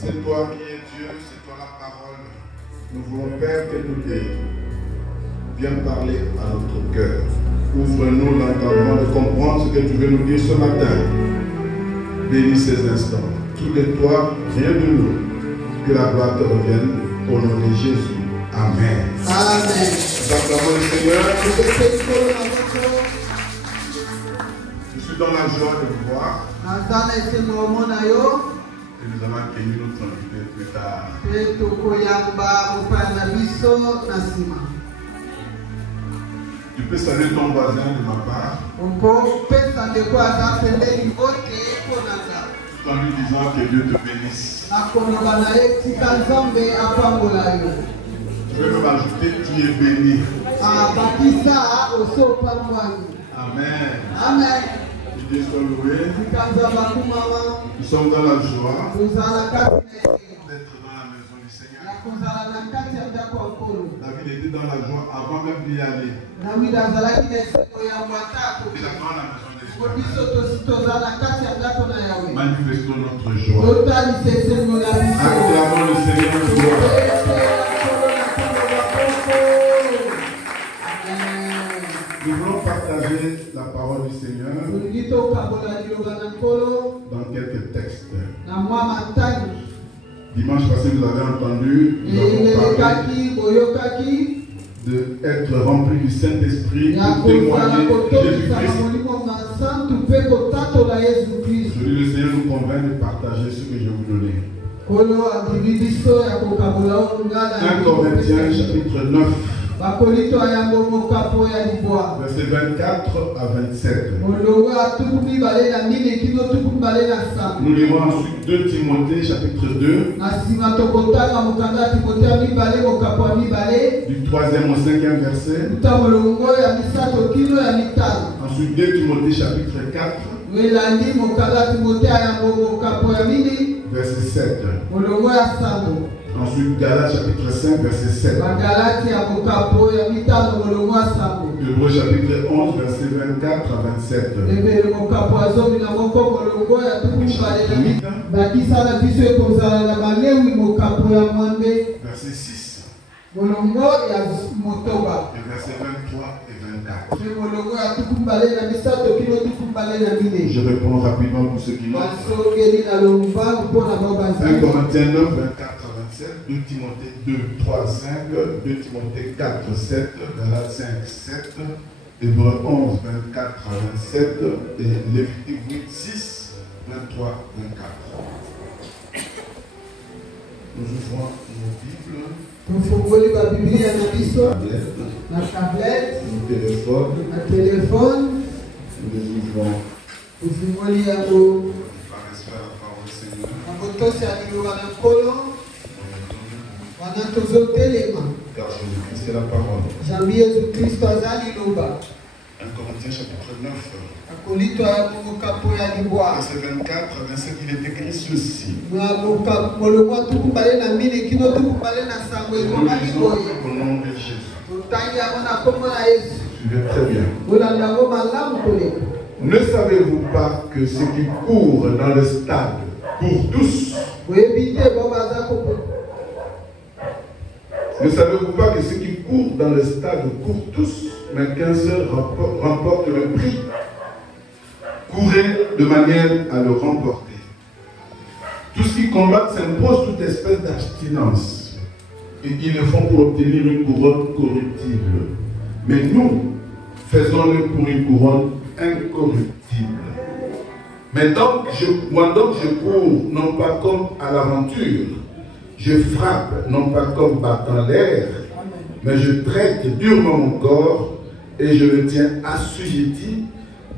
C'est toi qui es Dieu, c'est toi la parole. Nous voulons, Père, que nous viens parler à notre cœur. Ouvre-nous l'entendement de comprendre ce que tu veux nous dire ce matin. Bénis ces instants. Tout de toi, rien de nous. Que la gloire te revienne au nom de Jésus. Amen. Amen. Nous acclamons le Seigneur. Je suis dans la joie de vous voir. Et nous allons accueillir notre invité plus tard. Tu peux saluer ton voisin de ma part. Tout en lui disant que Dieu te bénisse. Tu peux même ajouter, tu es béni. Amen. Amen. Dieu soit loué. Nous sommes dans la joie d'être dans la maison du Seigneur. David était dans la joie avant même d'y aller. Il est dans la maison du Seigneur. Manifestons notre joie. Acclamons le Seigneur de gloire. Nous voulons partager la parole du Seigneur dans quelques textes. Dimanche passé, vous avez entendu, nous avons parlé d'être rempli du Saint-Esprit, de témoigner Jésus-Christ. Aujourd'hui, le Seigneur nous convainc de partager ce que je vais vous donner. 1 Corinthiens chapitre 9. Verset 24 à 27. Nous lirons ensuite 2 Timothée chapitre 2. Du 3e au 5e verset. Ensuite 2 Timothée chapitre 4. Verset 7. Ensuite, Galates chapitre 5, verset 7. Hébreux chapitre 11, verset 24 à 27. Verset 6. Et verset 23 et 24. Je réponds rapidement pour ceux qui l'ont. 1 Corinthiens 9, 24 à 27. 7, 2 Timothée 2, 3, 5, 2 Timothée 4, 7, Galates 5, 7, Hébreux 11, 24 à 27 et Lévitique 8, 6, 23, 24. Nous ouvrons nos Bibles, la tablette, nos téléphones, le téléphone, nous les ouvrons. Car Jésus-Christ c'est la parole. 1 Corinthiens chapitre 9. Verset 24, verset il est écrit ceci. Nous lisons au nom de Jésus. Suivez très bien. Ne savez-vous pas que ce qui court dans le stade court tous? Ne savez-vous pas que ceux qui courent dans le stade courent tous, mais qu'un seul remporte le prix? Courez de manière à le remporter. Tous qui combattent s'imposent toute espèce d'abstinence, et ils le font pour obtenir une couronne corruptible. Mais nous, faisons-le pour une couronne incorruptible. Mais donc, moi je cours non pas comme à l'aventure. Je frappe non pas comme battant l'air, mais je traite durement mon corps et je le tiens assujetti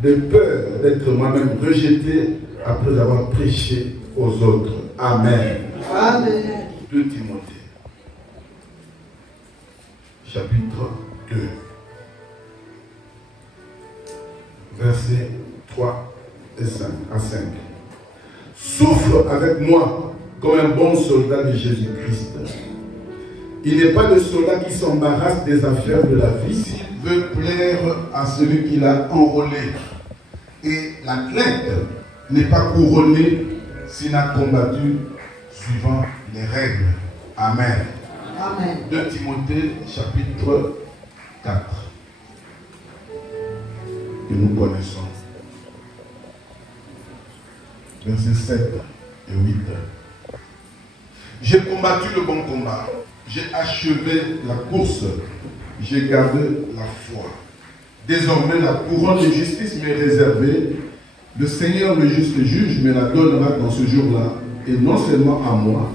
de peur d'être moi-même rejeté après avoir prêché aux autres. Amen. Amen. 2 Timothée, chapitre 2, versets 3 et 5 à 5. Souffre avec moi comme un bon soldat de Jésus-Christ. Il n'est pas de soldat qui s'embarrasse des affaires de la vie s'il veut plaire à celui qui l'a enrôlé. Et l'athlète n'est pas couronné s'il a combattu suivant les règles. Amen. Amen. 2 Timothée chapitre 4 que nous connaissons. Versets 7 et 8. J'ai combattu le bon combat, j'ai achevé la course, j'ai gardé la foi. Désormais, la couronne de justice m'est réservée. Le Seigneur, le juste juge, me la donnera dans ce jour-là, et non seulement à moi,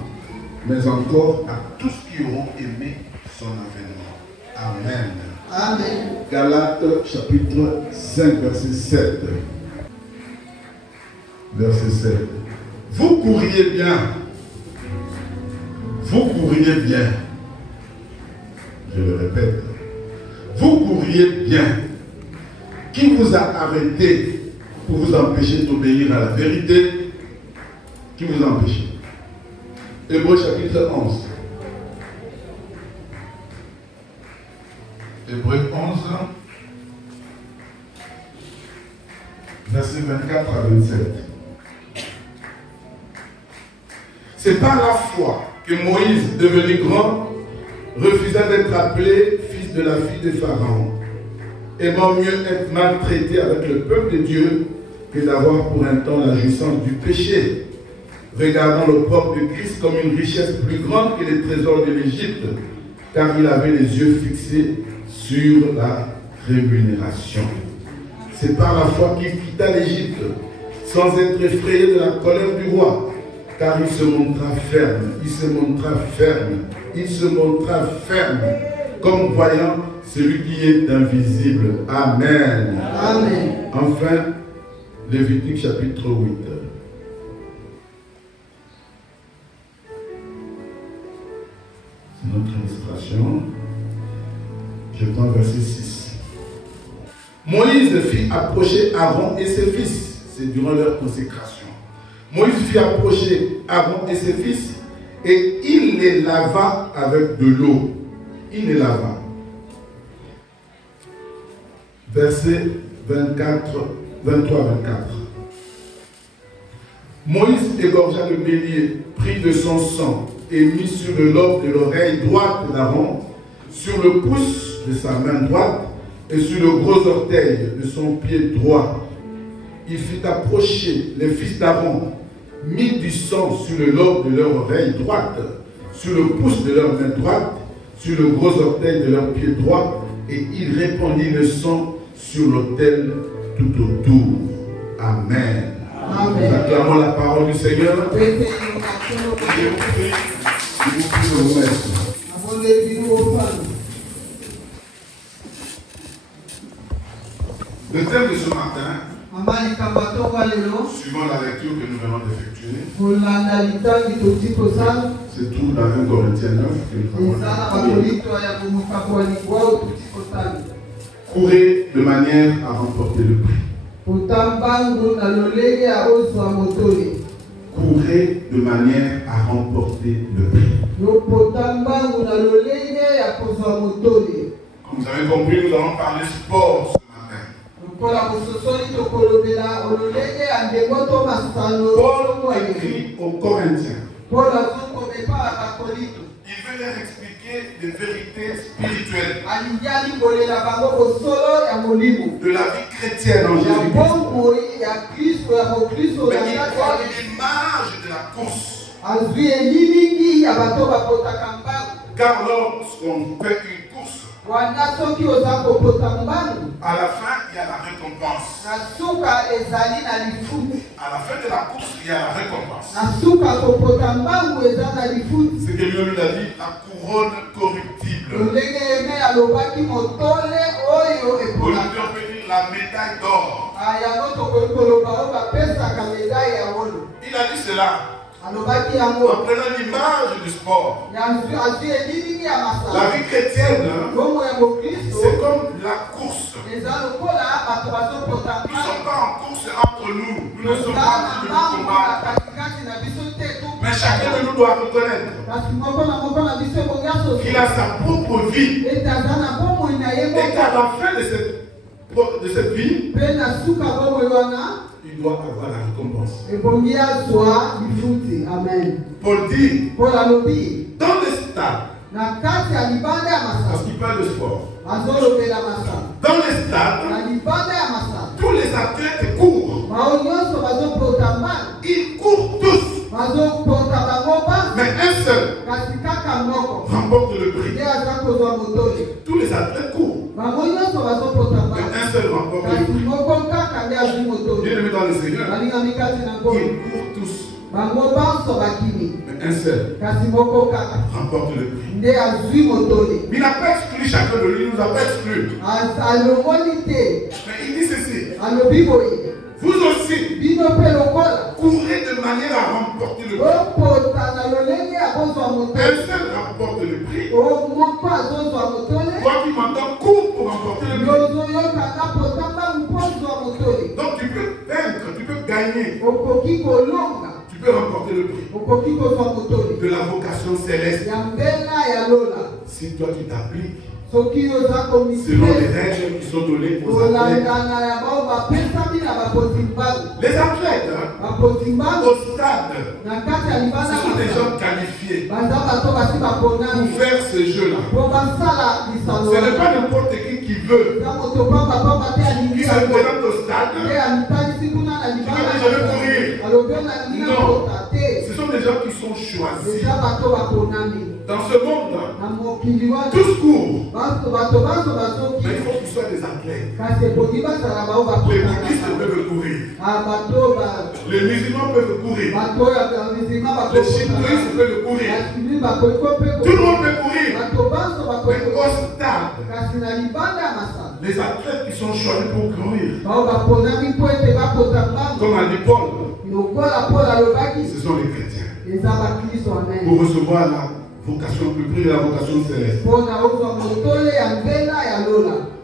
mais encore à tous qui auront aimé son avènement. Amen. Amen. Galates chapitre 5, verset 7. Verset 7. Vous courriez bien. Vous courriez bien. Je le répète. Vous courriez bien. Qui vous a arrêté pour vous empêcher d'obéir à la vérité? Qui vous a empêché? Hébreux chapitre 11. Hébreux 11, versets 24 à 27. C'est par la foi que Moïse, devenu grand, refusa d'être appelé fils de la fille de Pharaon, aimant mieux être maltraité avec le peuple de Dieu que d'avoir pour un temps la jouissance du péché, regardant le propre de Christ comme une richesse plus grande que les trésors de l'Égypte, car il avait les yeux fixés sur la rémunération. C'est par la foi qu'il quitta l'Égypte, sans être effrayé de la colère du roi, car il se montra ferme, il se montra ferme, il se montra ferme, comme voyant celui qui est invisible. Amen. Amen. Enfin, Lévitique chapitre 8. C'est notre illustration. Je prends verset 6. Moïse fit approcher Aaron et ses fils. C'est durant leur consécration. Moïse fit approcher Aaron et ses fils et il les lava avec de l'eau. Il les lava. Verset 23-24. Moïse égorgea le bélier, prit de son sang et mit sur le lobe de l'oreille droite d'Aaron, sur le pouce de sa main droite et sur le gros orteil de son pied droit. Il fit approcher les fils d'Aaron, mit du sang sur le lobe de leur oreille droite, sur le pouce de leur main droite, sur le gros orteil de leur pied droit, et il répandit le sang sur l'autel tout autour. Amen. Nous acclamons la parole du Seigneur. Je vous prie de vous mettre. Le thème de ce matin, suivant la lecture que nous venons d'effectuer, c'est tout dans 1 Corinthiens 9 que nous avons lu. Courez de manière à remporter le prix. Courez de manière à remporter le prix. Comme vous avez compris, nous allons parler sport ce matin. Paul écrit aux Corinthiens. Il veut leur expliquer des vérités spirituelles de la vie chrétienne en Jésus-Christ. Mais il voit l'image de la course. Car lorsqu'on fait une course, à la fin, il y a la récompense. À la fin de la course, il y a la récompense. C'est que lui-même a dit la couronne corruptible. On peut dire la médaille d'or. Il a dit cela. En prenant l'image du sport. La vie chrétienne, c'est comme la course. Nous ne sommes pas en course entre nous. Nous ne sommes pas en train de nous combattre. Mais chacun de nous doit reconnaître qu'il a sa propre vie. Et qu'à la fin de cette vie, il doit avoir la récompense. Paul dit, dans le stade, parce qu'il parle de sport, dans le stade, tous les athlètes courent. Ils courent tous. Mais un seul remporte le prix. Tous les athlètes courent. Mais un seul remporte le prix. Bien-aimé dans le Seigneur, ils courent tous. Mais un seul remporte le prix. Mais il n'a pas exclu chacun de lui, il nous a pas exclu. Mais il dit ceci. Vous aussi, courez de manière à remporter le prix. Un seul remporte le prix. Toi qui m'entends, cours pour remporter le prix. Donc tu peux vaincre, tu peux gagner. Tu peux remporter le prix de la vocation céleste. Si toi tu t'appliques selon les règles qui sont données aux athlètes. Les athlètes, au stade, ce sont des gens qualifiés pour faire ce jeu-là. Ce n'est pas n'importe qui veut. Qui se présente au stade, qui veut dire je vais courir. Non, ce sont des gens qui sont choisis. Dans ce monde, tous courent. Mais il faut qu'ils soient des athlètes. Les bouddhistes peuvent courir. Les musulmans peuvent courir. Les shintoïstes peuvent courir. Tout le monde peut courir. Mais au stade, les athlètes qui sont choisis pour courir, comme a dit Paul, ce sont les chrétiens. Pour recevoir la vocation plus près de la vocation céleste.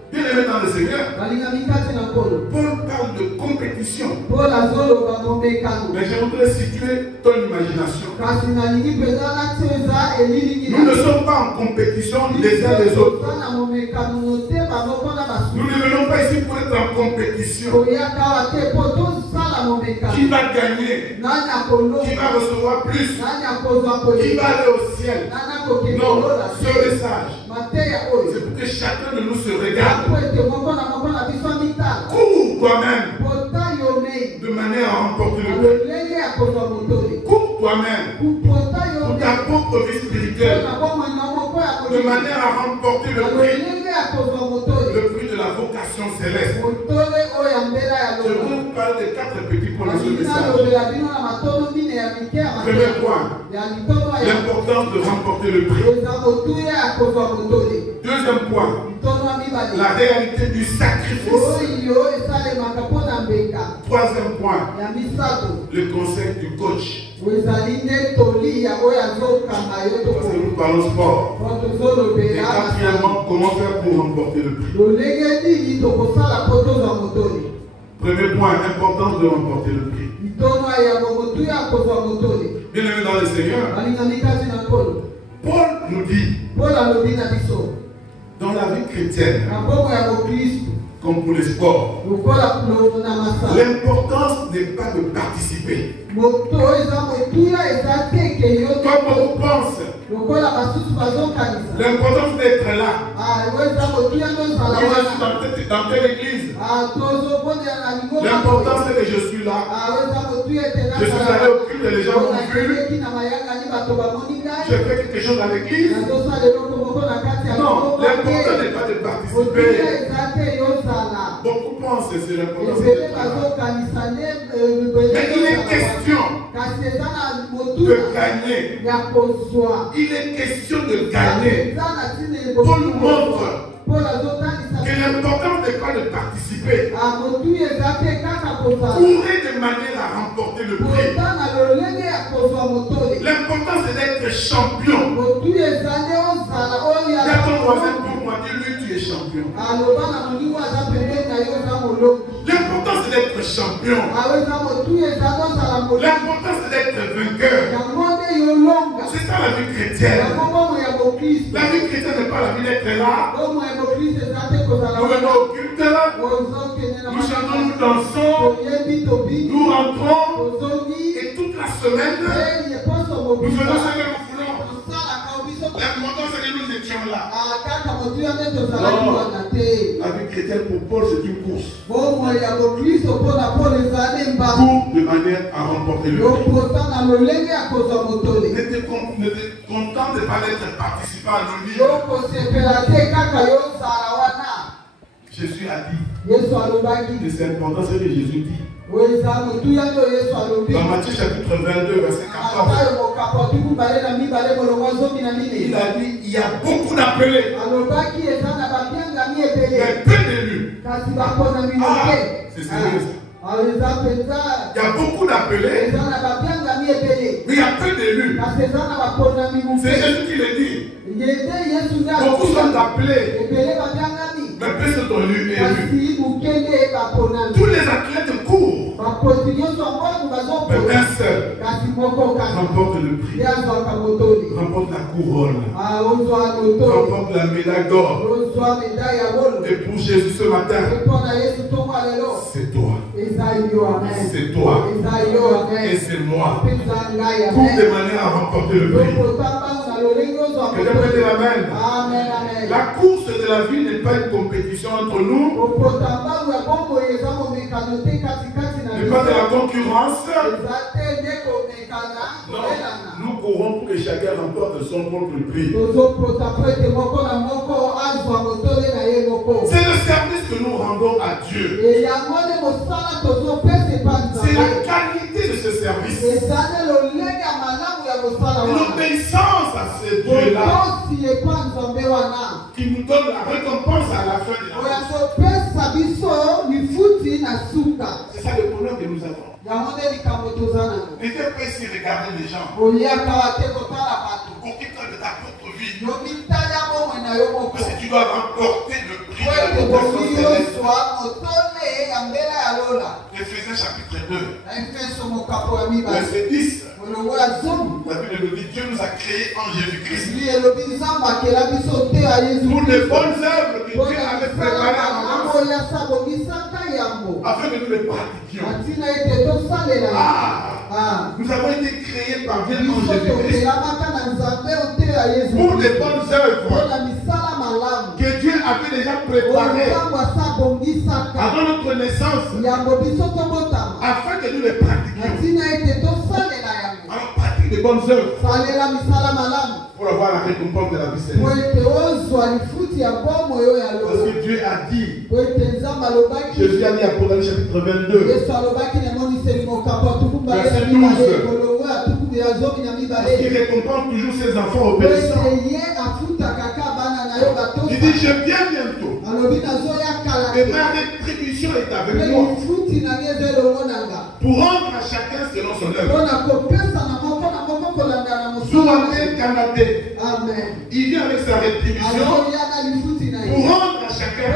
Bien aimé dans le Seigneur, Paul parle de compétition. Mais je voudrais situer ton imagination. Nous ne sommes pas en compétition les uns les autres. Nous ne venons pas ici pour être en compétition. Qui va gagner? Qui va recevoir plus? Qui va aller au ciel? Non, ce message, c'est pour que chacun de nous se regarde. Cours toi-même de manière à remporter le prix. Cours toi-même pour ta propre vie spirituelle. de manière à remporter le prix de la vocation céleste. Je vais vous parler des 4 petits points de ce message. Premier point, l'importance de remporter le prix. Deuxième point, la réalité du sacrifice. Troisième point, le conseil du coach. Parce que nous parlons sport. Et quatrièmement, comment faire pour remporter le prix. Premier point, importance de remporter le prix. Bien aimé dans le Seigneur, Paul nous dit, dans la vie chrétienne, comme pour les sports, l'importance n'est pas de participer. Comme on pense, l'importance d'être là. Dans quelle église? L'important c'est que je suis là. Je suis allé au culte et les gens m'ont vu. Je fais quelque chose à l'église. Non, l'important n'est pas de participer. Beaucoup pensent que c'est l'important. Mais il est question de gagner. Il est question de gagner. Paul nous montre que l'important n'est pas de participer. Courez de manière à remporter le prix. L'important c'est d'être champion. Regarde ton voisin pour moi, dis-lui tu es champion. L'important c'est d'être champion. L'important c'est d'être vainqueur. C'est ça la vie chrétienne. La vie chrétienne n'est pas la vie d'être là. Nous venons au culte, nous chantons, nous dansons, nous rentrons et toute la semaine nous faisons ce que nous voulons. L'important c'est que nous étions là. La vie chrétienne pour Paul c'est une course. Cours de manière à remporter le prix. Ne te contente de pas d'être participant anonyme. Jésus a dit. Et c'est important ce que Jésus dit. Dans Matthieu chapitre 22, verset 14. Il a dit, il y a beaucoup d'appelés. Mais peu d'élus. C'est sérieux ça. Il y a beaucoup d'appelés, mais il y a peu d'élus. C'est Jésus qui le dit. Beaucoup sont appelés, mais peu sont élus. Tous les athlètes courent, mais un seul remporte le prix, remporte la couronne, remporte la médaille d'or. Et pour Jésus ce matin, c'est toi. C'est toi. Et c'est moi. Pour de manière à remporter le prix. Que Dieu peut dire amen. La course de la vie n'est pas une compétition entre nous. N'est pas de la concurrence. Non, nous courons pour que chacun remporte son propre prix. C'est le service que nous rendons à Dieu. C'est la qualité de ce service. L'obéissance à ce Dieu-là qui nous donne la récompense à la fin de la vie. C'est ça le problème que nous avons. N'était pas ici regarder les gens. Occupe-toi de ta propre vie. Parce que tu dois remporter le prix de la vocation céleste. Éphésiens chapitre 2, verset 10. La Bible nous dit Dieu nous a créés en Jésus-Christ pour de bonnes œuvres que Dieu avait préparées à l'avance afin que nous les pratiquions. Nous avons été créés par Dieu en Jésus-Christ pour de bonnes œuvres que Dieu avait déjà préparées avant notre naissance afin que nous les pratiquions. Alors pratique de bonnes œuvres. Pour pour avoir la récompense de la vie céleste. Parce que Dieu a dit, Jésus a dit à Apocalypse chapitre 22, verset 12, parce qu'il récompense toujours ses enfants obéissants. Il dit, je viens bientôt. Et ma rétribution est avec moi. Pour rendre à chacun selon son œuvre. Il vient avec sa rétribution pour rendre à chacun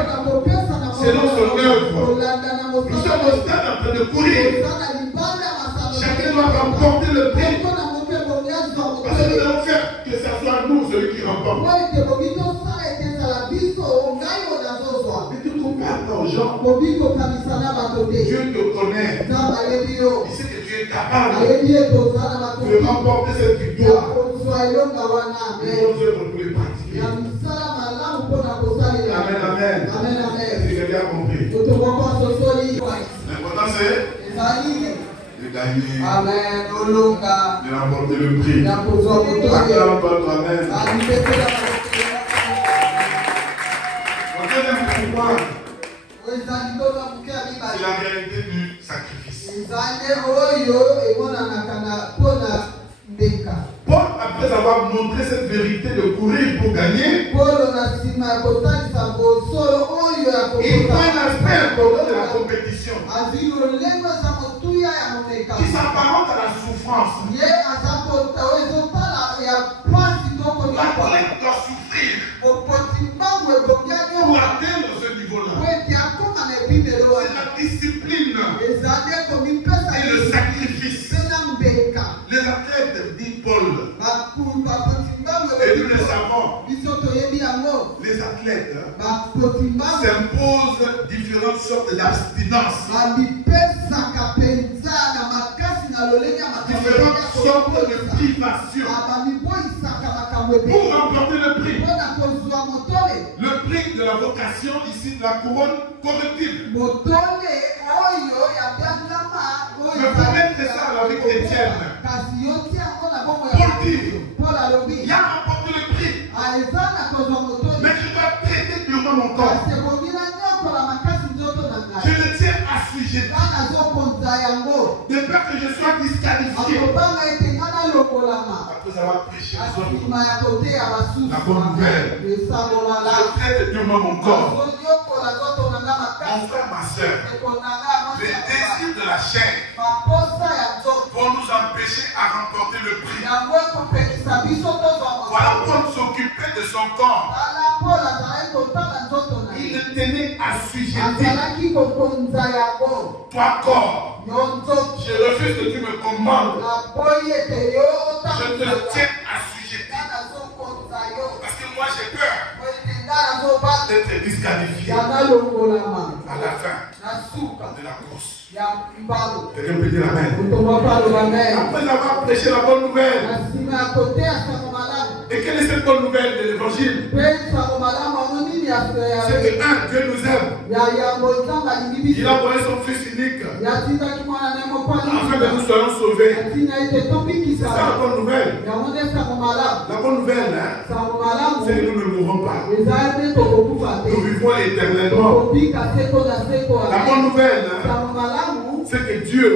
selon son œuvre. Nous sommes au stade en train de courir. Chacun doit remporter le prix. Parce que nous devons faire que ce soit nous celui qui remporte. Mais tu ne compares pas aux gens. Dieu te connaît. Il sait que tu es capable de remporter cette victoire. Nous devons les pratiquer. Amen, amen. Est-ce que quelqu'un a compris? L'important c'est de gagner, de remporter le prix. Acclame toi-même. Mon deuxième pouvoir, c'est la réalité du sacrifice. Paul, après avoir montré cette vérité de courir pour gagner, il prend un aspect important de la compétition qui s'apparente à la souffrance. L'athlète doit souffrir pour atteindre ce niveau-là. C'est la discipline et le sacrifice. Les athlètes, dit Paul, et nous le savons, les athlètes s'imposent différentes sortes d'abstinence, différentes sortes de privation pour remporter le prix. Le prix de la vocation ici de la couronne correctible. Le problème c'est ça la vie chrétienne. Paul dit, il a remporté le prix, mais je dois traiter durement mon corps. Je le tiens assujetti de peur que je sois disqualifié. Après avoir prêché la bonne nouvelle, je traite durement mon corps. Mon frère, ma soeur, les désirs de la chair vont nous empêcher à remporter le prix. Voilà Paul s'occupait de son corps. Il le tenait assujetti. Toi, corps, je refuse que tu me commandes. Je te tiens assujetti. Parce que moi j'ai peur d'être disqualifié à la fin de la course. Quelqu'un peut dire amen. Après avoir prêché la bonne nouvelle, et quelle est cette bonne nouvelle de l'évangile? C'est que Dieu nous aime. Il a envoyé son Fils unique afin que nous soyons sauvés. C'est ça la bonne nouvelle. La bonne nouvelle, c'est que nous ne mourrons pas. Nous vivons éternellement. La bonne nouvelle, c'est que Dieu,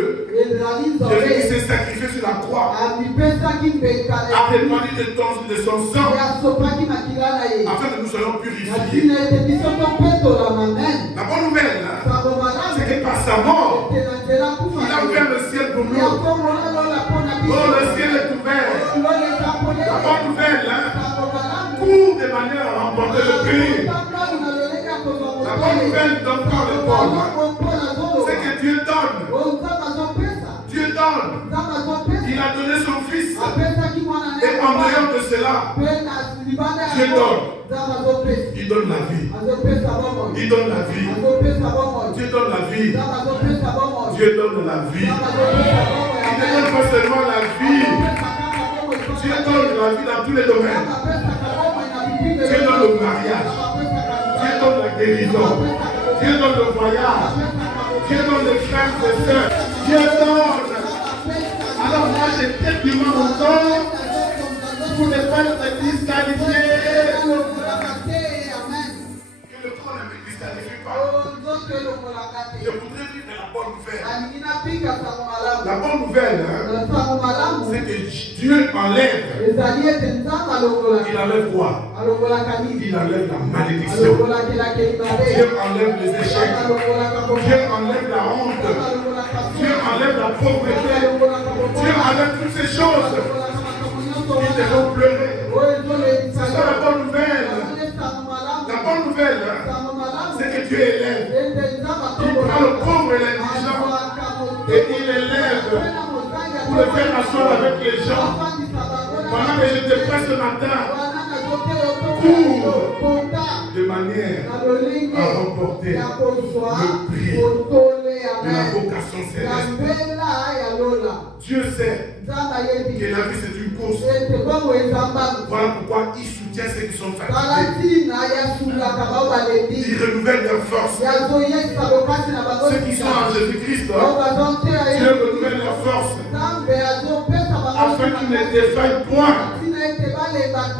Jésus qui s'est sacrifié sur la croix, a dépendu de son sang afin que nous soyons purifiés. La bonne nouvelle, c'est que par sa mort, il a ouvert le ciel pour nous. Oh, le ciel est ouvert. La bonne nouvelle, court de manière à remporter le prix. La bonne nouvelle d'encore le Paul, c'est que Dieu donne. Dieu donne. Il a donné son Fils. Et en dehors de cela, Dieu donne. Il donne la vie. Il donne la vie. Dieu donne la vie. Dieu donne la vie. Il ne donne pas seulement la vie. Dieu donne la vie dans tous les domaines. Dieu donne le mariage. Dieu donne la guérison. Dieu donne le voyage. Dieu donne les frères et sœurs. Dieu donne. Alors moi j'ai peut-être du mal au corps pour ne pas être disqualifié. Amen. Que le corps ne me disqualifie pas. Je voudrais vivre la bonne nouvelle. La bonne nouvelle, hein, c'est que Dieu enlève. Il enlève quoi? Il enlève la malédiction. Dieu enlève les échecs. Dieu enlève la honte. Dieu enlève la pauvreté. Dieu enlève toutes ces choses qui te font pleurer. C'est ça la bonne nouvelle. La bonne nouvelle, c'est que Dieu élève. Il prend le pauvre et l'indigent et il élève pour le faire asseoir avec les gens. Pendant que je te prends ce matin, cours de manière à remporter le prix de la vocation céleste. Dieu sait que la vie c'est une course. Voilà pourquoi il soutient ceux qui sont fatigués. Il renouvelle leurs forces. Ceux qui sont en Jésus-Christ, Dieu renouvelle leurs forces afin qu'ils ne défaillent point.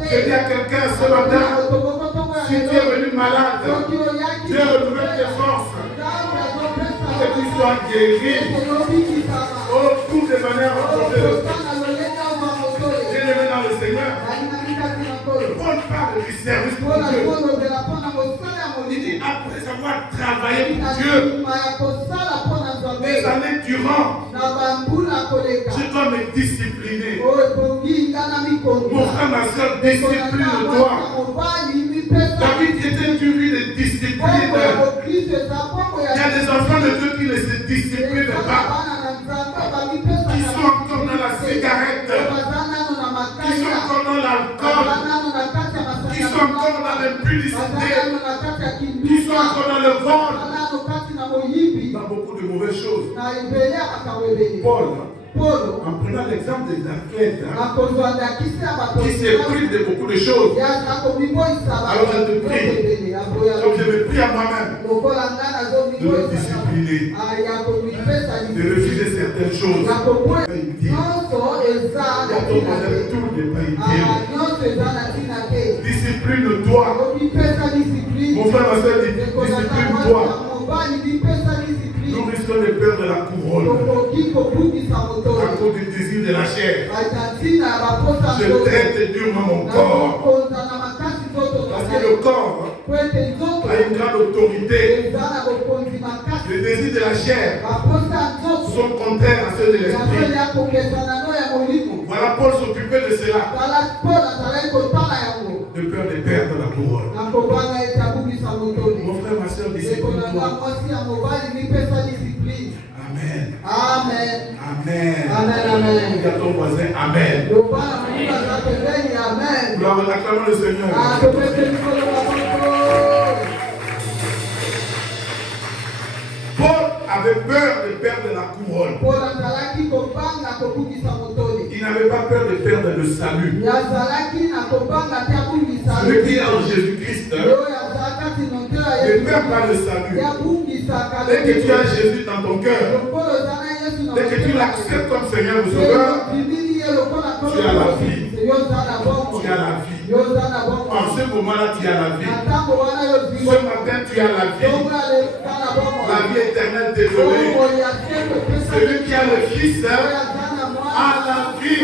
Je dis à quelqu'un ce matin, si tu es venu malade, Dieu renouvelle tes forces. Que tu sois guéri. Oh, toutes les manières rencontrées. Bien-aimé dans le Seigneur. Paul parle du service pour Dieu. Il dit après avoir travaillé pour Dieu des années durant, je dois me discipliner. Mon frère, ma soeur, discipline-toi. David était une vie de discipline. Il y a des enfants de Dieu qui ne se disciplinent pas, qui sont encore dans la cigarette, qui sont encore dans l'alcool, qui sont encore dans l'impudicité, qui sont encore dans le vol, dans beaucoup de mauvaises choses. Paul, en prenant l'exemple des athlètes qui se privent de beaucoup de choses, alors je te prie, donc je me prie à moi-même de me discipliner, de refuser certaines choses. Tout n'est pas idéal. Discipline-toi. Mon frère, ma soeur, discipline-toi. Nous risquons de perdre la couronne à cause du désir de la chair. Je traite durement mon corps parce que le corps a une grande autorité. Les désirs de la chair sont contraires à ceux de l'esprit. Voilà, Paul s'occupait de cela, de peur de perdre la couronne. Mon frère, ma soeur, discipline-toi. Amen. Amen. Amen. Amen. Amen. Dis à ton voisin, Amen. Nous acclamons le Seigneur. Paul avait peur de perdre la couronne. Il n'avait pas peur de perdre le salut. Celui qui est en Jésus-Christ ne perd pas le salut. Dès que tu as Jésus dans ton cœur, dès que tu l'acceptes comme Seigneur et Sauveur, tu as la vie. Tu as la vie. En ce moment-là, tu as la vie. Ce matin, tu as la vie. La vie éternelle t'est donnée. Celui qui a le Fils a la vie.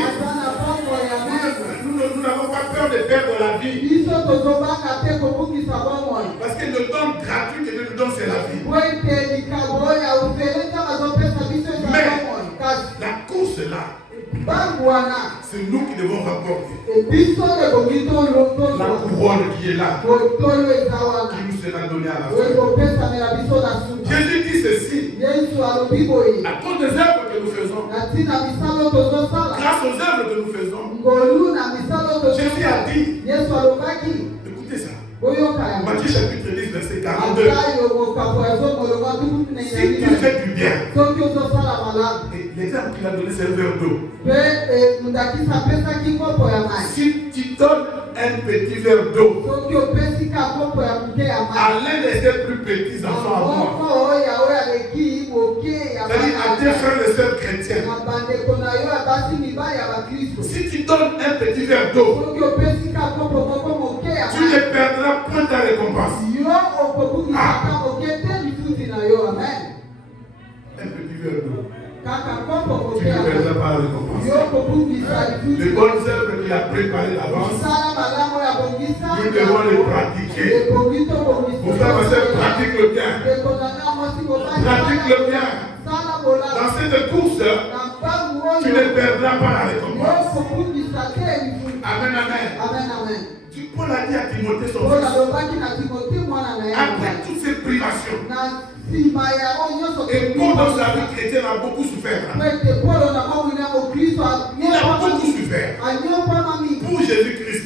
Nous n'avons pas peur de perdre la vie. Parce que le don gratuit que Dieu nous donne, c'est la vie. Mais la course là, c'est nous qui devons rapporter la couronne qui est là, qui nous sera donnée à la fin. Jésus dit ceci: à cause des œuvres que nous faisons, grâce aux œuvres que nous faisons, Jésus a dit, écoutez ça, Matthieu chapitre 10, verset 42. Si tu fais du bien, et l'exemple qu'il a donné, c'est le verre d'eau. Si tu donnes un petit verre d'eau à l'un de tes plus petits enfants à moi, c'est-à-dire à tes frères et sœurs chrétiens, si tu donnes un petit verre d'eau, tu ne perdras point ta récompense. Un petit verre d'eau. Tu ne perdras pas la récompense. Les bonnes œuvres qu'il a préparées d'avance, nous devons les pratiquer. Mon frère, ma soeur, pratique le bien. Pratique le bien. Dans cette course, tu ne perdras pas la récompense. Amen, amen. Paul a dit à Timothée son fils, après toutes ces privations, et Paul dans sa vie chrétienne a beaucoup souffert. Il a beaucoup souffert pour Jésus-Christ.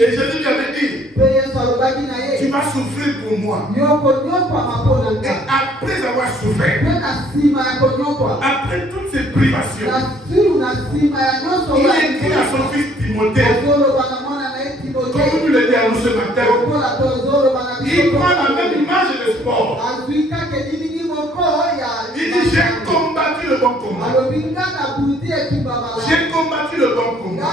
Et Jésus lui avait dit, tu vas souffrir pour moi. Et après avoir souffert, après toutes ces privations, il a écrit à son fils Timothée, comme nous le dit à nous ce matin, il prend la même image de sport. Il dit, j'ai combattu le bon combat. J'ai combattu le bon combat.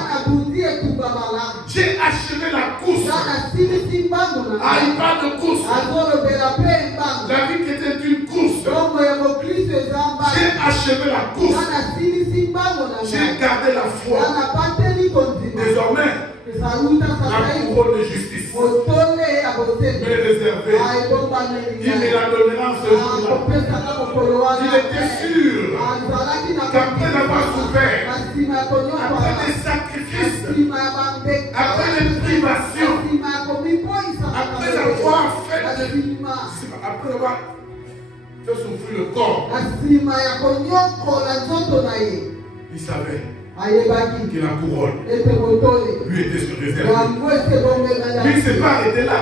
J'ai achevé la course. Ah, il parle de course. La vie qui était une course. J'ai achevé la course. J'ai gardé la foi. Désormais, la couronne de justice m'est réservée. Il me la donnera en ce jour-là. Il était sûr qu'après avoir souffert, après des sacrifices, après les privations, après avoir fait souffrir le corps, il savait que la couronne lui était sur réserve. Mais il ne s'est pas arrêté là.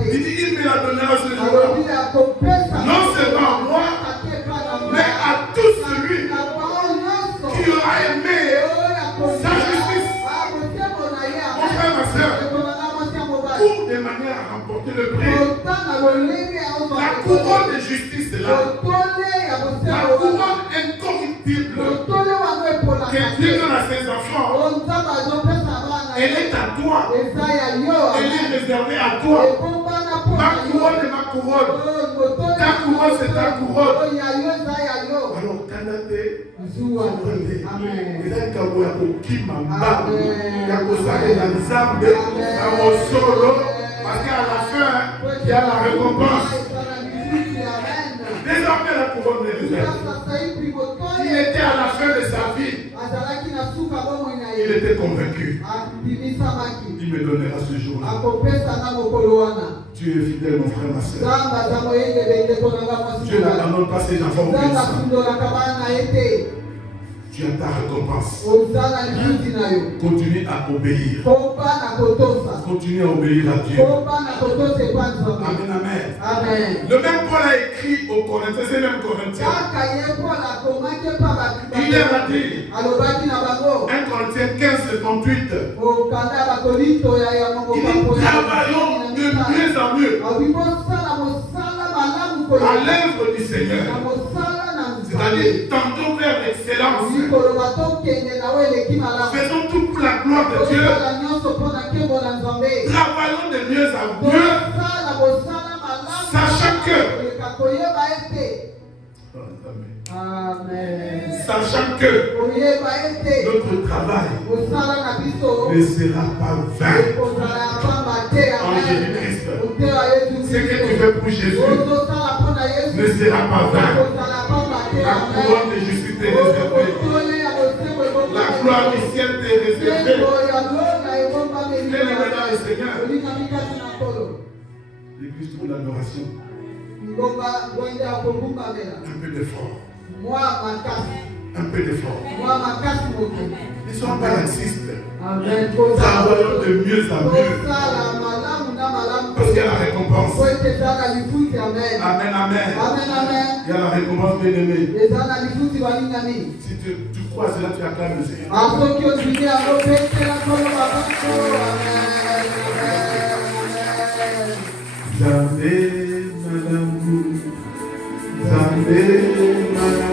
Il dit, il me la donnera ce jour-là. Non seulement à moi, mais à tout celui qui aura aimé sa justice. Mon frère, ma soeur, pour de manière à remporter le prix, la couronne de justice est là. La couronne incorruptible que Dieu donne à ses enfants, elle est à toi. Elle est réservée à toi. Ma couronne est ma couronne. Ta couronne, c'est ta couronne. Alors, Canada, parce qu'à la fin, il y a la récompense. Désormais, la couronne est réservée. Il était à la fin de sa vie. Il était convaincu. Il me donnera ce jour-là. Tu es fidèle, mon frère, ma soeur. Dieu n'abandonne pas ses enfants au tu as ta récompense. Continue à obéir. Continue à obéir à Dieu. Amen, amen. Le même Paul a écrit aux Corinthiens, c'est même Corinthiens. Il leur a dit, 1 Corinthiens 15, 78. Il dit, travaillons de mieux en mieux à l'œuvre du Seigneur. C'est-à-dire, tendons vers l'excellence. Faisons tout pour la gloire de Dieu. Travaillons de mieux en mieux. Sachant que notre travail ne sera pas vain en Jésus-Christ. Ce que tu fais pour Jésus ne sera pas vain. La couronne de justice est réservée. La gloire du ciel est réservée. Quel est le Seigneur? L'église pour l'adoration. Un peu d'effort. Un peu d'effort. Ne sois pas laxiste. Travaillons de mieux en mieux. Parce qu'il y a la récompense. Amen, amen. Il y a la récompense, bien aimé. Si tu crois cela, tu acclames le Seigneur. Jamais, madame, jamais, madame.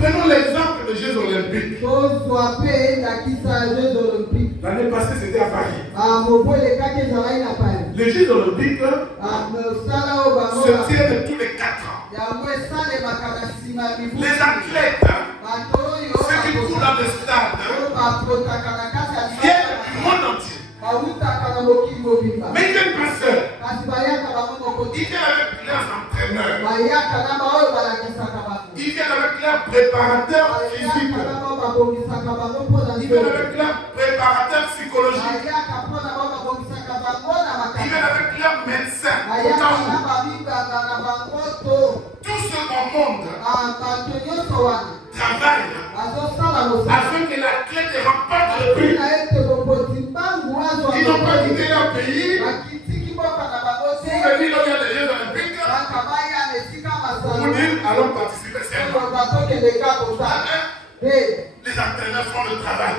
Prenons l'exemple des Jeux Olympiques. L'année passée, c'était à Paris. Les Jeux Olympiques se tiennent tous les 4 ans. Les athlètes, ceux qui courent dans les stades, viennent du monde entier. Mais ils viennent pas seuls. Ils viennent avec leurs entraîneurs. Ils viennent avec leurs préparateurs physiques. Ils viennent avec leurs préparateurs psychologiques. Ils viennent avec leurs médecin, au cas où. Tout ce qu'on montre travaille afin que la clé te remporte le prix. Ils n'ont pas quitté leur pays pour venir là où il y a des Jeux olympiques pour dire allons participer seulement. Les entraîneurs font le travail.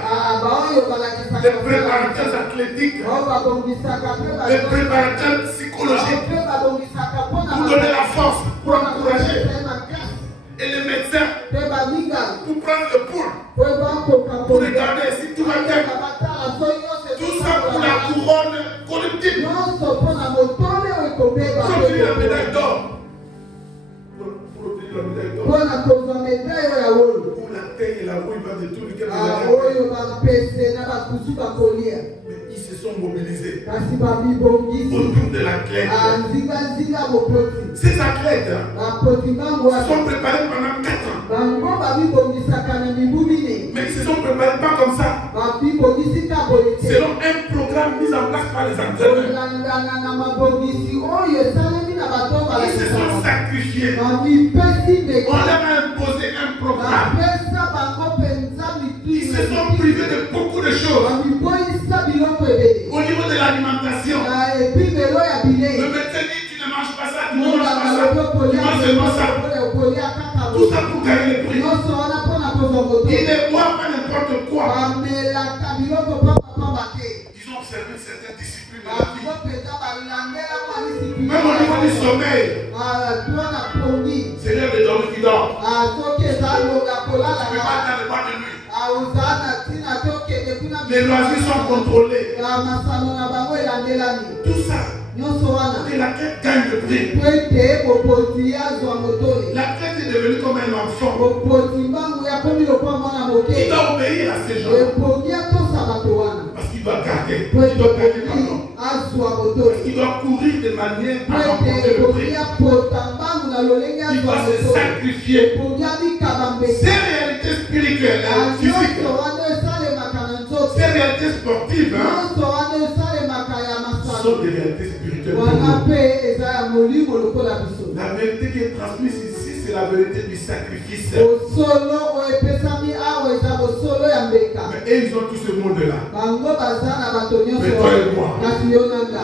Les préparateurs athlétiques, les préparateurs psychologiques pour donner la force, pour encourager. Et les médecins pour prendre le pouls, pour regarder si tout va bien. Tout ça pour la couronne collective. Pour obtenir la médaille d'or. Pour obtenir la médaille d'or. Pour la terre et la roue, il va de tout le Canada. Mais ils se sont mobilisés autour de l'athlète. Ces athlètes se sont préparés pendant 4 ans. Mais ils se sont préparés pas comme ça. Selon un programme mis en place par les entraîneurs. Ils se sont sacrifiés. On leur a imposé un programme. Ils se sont privés de beaucoup de choses. Au niveau de l'alimentation, le médecin dit tu ne manges pas ça, tu ne manges pas ça, tu manges seulement ça. Tout ça pour gagner le prix. Ils ne boivent pas n'importe quoi. Ils ont observé certaines disciplines de la vie. Même au niveau du sommeil, c'est l'heure de dormir qui dort. Tu ne peux pas dans le bois de nuit. Les loisirs sont contrôlés. Tout ça. Et la tête gagne le prix. La tête est devenue comme un enfant. Il doit obéir à ces gens. Parce qu'il doit garder. Il doit garder pardon. Parce qu'il doit courir de manière à remporter le prix. Il doit se sacrifier. Ces réalités spirituelles, physiques, ces réalités sportives, sont des réalités spirituelles. La vérité qui est transmise ici, c'est la vérité du sacrifice. Mais ils ont tout ce monde-là. Mais toi et moi.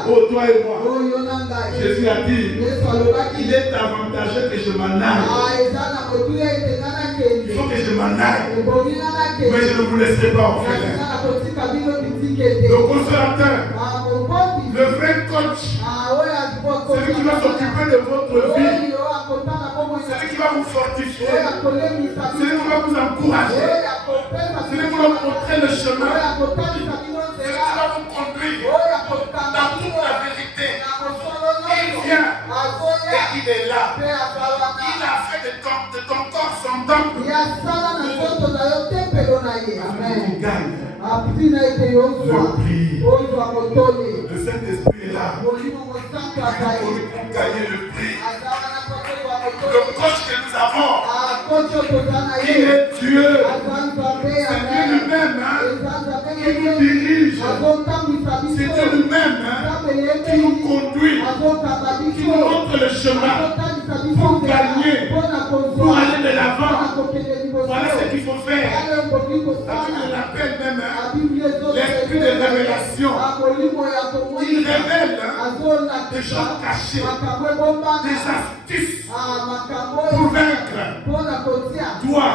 Oh, toi et moi. Jésus a dit, il est avantageux que je m'en aille. Il faut que je m'en aille. Mais je ne vous laisserai pas en faire. Le consolateur, le vrai coach, celui qui va s'occuper de votre vie, celui qui va vous fortifier, celui qui va vous encourager, celui qui va vous montrer le chemin, celui qui va vous conduire dans toute la vérité. Il vient et il est là. Il a fait de ton corps son temple. Il gagne. Je prie. Le Saint-Esprit est là. Pour gagner le prix. Le coach que nous avons, il est Dieu. C'est Dieu lui-même qui nous dirige. C'est Dieu lui-même qui nous conduit, qui nous montre le chemin pour gagner, pour aller de l'avant. Voilà ce qu'il faut faire. La Bible l'appelle même l'esprit de révélation. Il révèle des choses cachées, des astuces pour vaincre. Toi,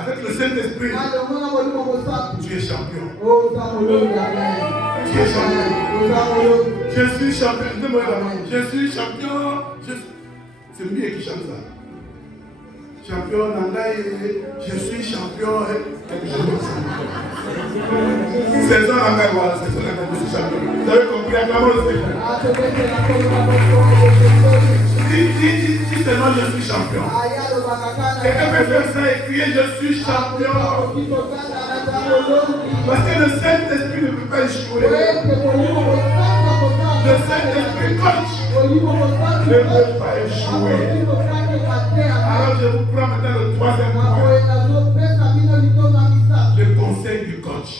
avec le Saint-Esprit, tu es champion. Tu es champion. Je suis champion. Je suis champion. C'est lui qui chante ça. Champion Nangaï, je suis champion. Quelque chose comme ça. C'est ça Nangaï, voilà, c'est ça Nangaï, je suis champion. Vous avez compris, acclamons le Seigneur. Si seulement je suis champion. Quelqu'un peut faire ça et crier je suis champion. Parce que le Saint-Esprit ne peut pas échouer. Le Saint-Esprit coach ne peut pas échouer. Alors je vous prends maintenant le troisième point. Le conseil du coach.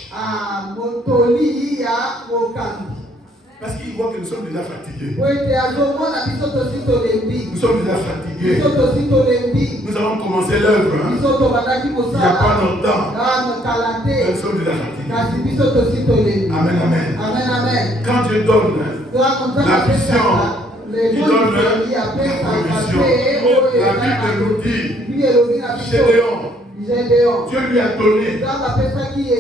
Parce qu'il voit que nous sommes déjà fatigués. Oui, Nous sommes déjà fatigués. Nous avons commencé l'œuvre. Hein. Il n'y a pas longtemps. Mais nous sommes déjà fatigués. Amen, amen. Amen, amen. Quand Dieu donne la vision, il donne la provision. La Bible nous dit, Gédéon, Dieu lui a donné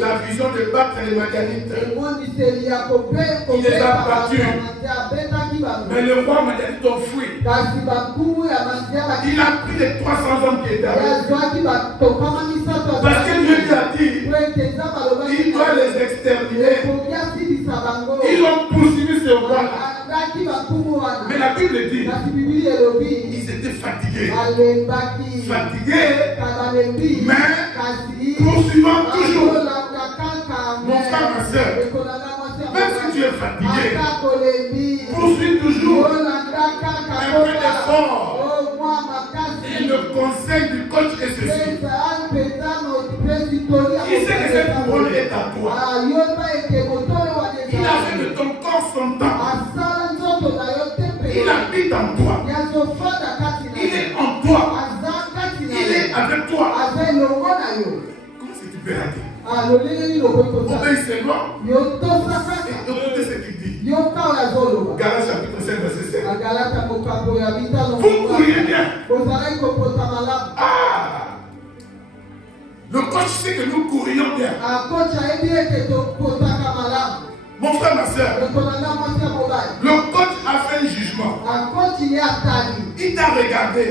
la vision de battre les Madianites. Il les a battus. Mais le roi Madianite ont fui. Il a pris les 300 hommes qui étaient avec lui. Parce que Dieu lui a dit, il doit les exterminer. Ils ont poursuivi ce roi-là. Mais la Bible dit, ils étaient fatigués. Fatigués, mais poursuivant toujours. Mon frère, ma soeur, même si tu es fatigué, poursuis toujours un peu d'effort. Et le conseil du coach est ceci. Il sait que cette couronne est à toi. Il a fait de ton corps son temple. Il habite en toi. Il est en toi. Il est avec toi. Comment est-ce que tu peux rater? Obéissez-moi. Écoutez ce qu'il dit. Galates chapitre 5, verset 7. Vous courriez bien. Ah! Le coach sait que nous courions bien. Mon frère, ma soeur, le coach a fait un jugement. Il t'a regardé.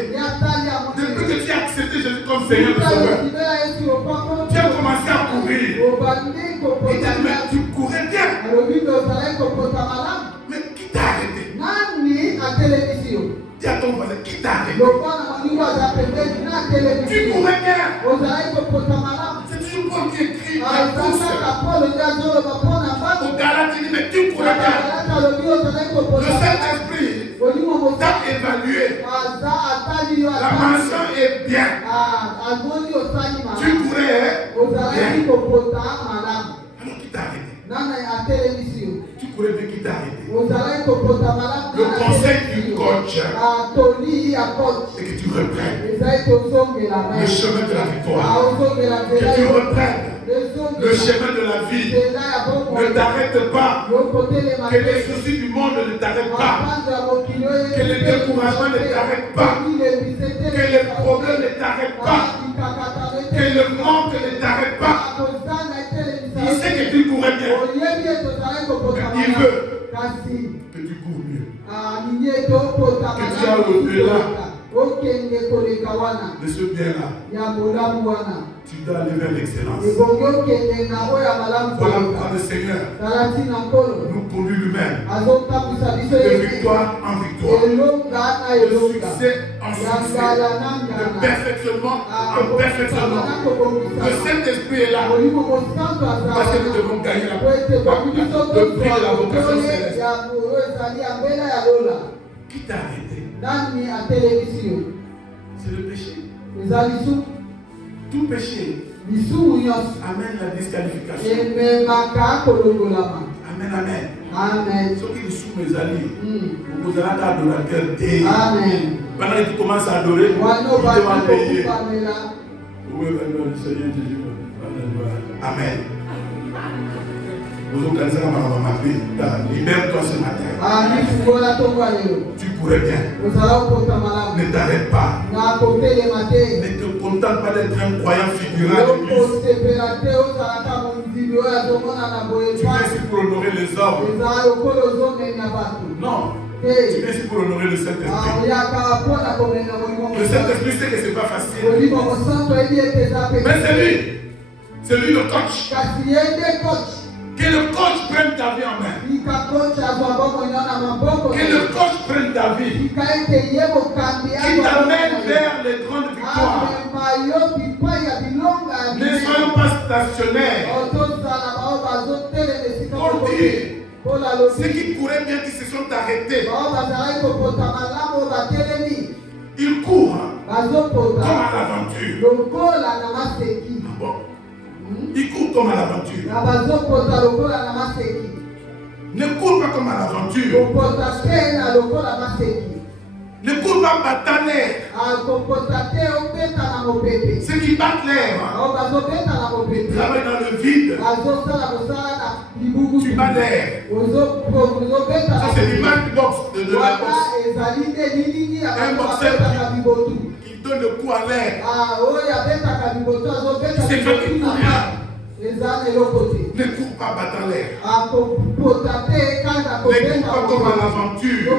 Depuis que tu as accepté Jésus comme Seigneur de Sauveur, tu as commencé à courir. Il t'a dit, mais tu courais bien. Mais qui t'a arrêté? Dis à ton voisin, qui t'a arrêté? Tu courais bien. C'est toujours Paul qui écrit. Au Galates, il dit, mais tu courais bien. Le Saint-Esprit t'a évalué. La mention est bien. Tu courais bien. Alors qui t'a arrêté? Tu courais bien, qui t'a arrêté? Le conseil du coach, c'est que tu reprennes le chemin de la victoire. Que tu reprennes le chemin de la vie. Ne t'arrête pas. Que les soucis du monde ne t'arrêtent pas. Que les découragements ne t'arrêtent pas. Que les problèmes ne t'arrêtent pas. Que le manque ne t'arrête pas. Il sait que tu courais bien. Mais il veut que tu cours mieux. Que tu ailles au-delà de ce bien-là. Tu dois aller vers l'excellence. Voilà pourquoi le Seigneur nous conduit lui-même de victoire en victoire, de succès en succès, de perfectionnement en perfectionnement. Le Saint-Esprit est là parce que nous devons gagner le prix de la vocation céleste. Qui t'a arrêté? C'est le péché. Tout péché amène la disqualification. Amen, amen. Amen. Ceux qui sont mes alliés, vous allez adorer. Amen. Pendant que tu commences à adorer, tu dois payer. Oui, le Seigneur Jésus. Amen. Libère-toi ce matin. Tu pourrais bien. Ne t'arrête pas. Ne te contente pas d'être un croyant figurant de l'église. Tu viens ici pour honorer les hommes. Non. Tu viens ici pour honorer le Saint-Esprit. Le Saint-Esprit sait que ce n'est pas facile. Mais c'est lui le coach. Que le coach prenne ta vie en main. Que le coach prenne ta vie. Qu'il t'amène vers les grandes victoires. Ne soyons pas stationnaires. Pour dire, ceux qui couraient bien, qui se sont arrêtés, ils courent comme à l'aventure. Bon. Il court comme à l'aventure. Ne cours pas comme à l'aventure. Ne cours pas battant l'air. Ceux qui battent l'air travaillent dans le vide. Tu bats l'air. Ça c'est l'image du boxe, de la boxe. Un boxeur qui donne le coup à l'air. C'est fait qu'il court bien. Ne cours pas battant l'air. Ne cours pas comme à l'aventure.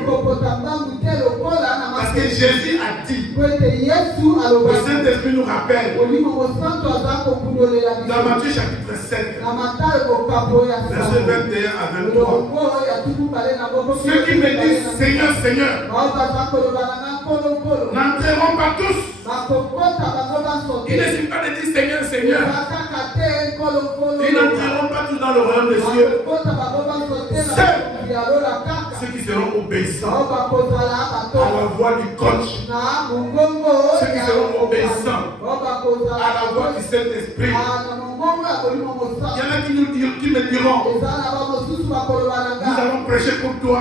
Parce que Jésus a dit, le Saint-Esprit nous rappelle, dans Matthieu chapitre 7, verset 21 à 23, ceux qui me disent Seigneur, Seigneur, n'entreront pas tous. Il ne suffit pas de dire Seigneur, Seigneur. Ils n'entreront pas tous dans le royaume des cieux. Seuls ceux qui seront obéissants à la voix du coach. Ceux qui seront obéissants à la voix du Saint-Esprit. Il y en a qui me diront, nous allons prêcher pour toi,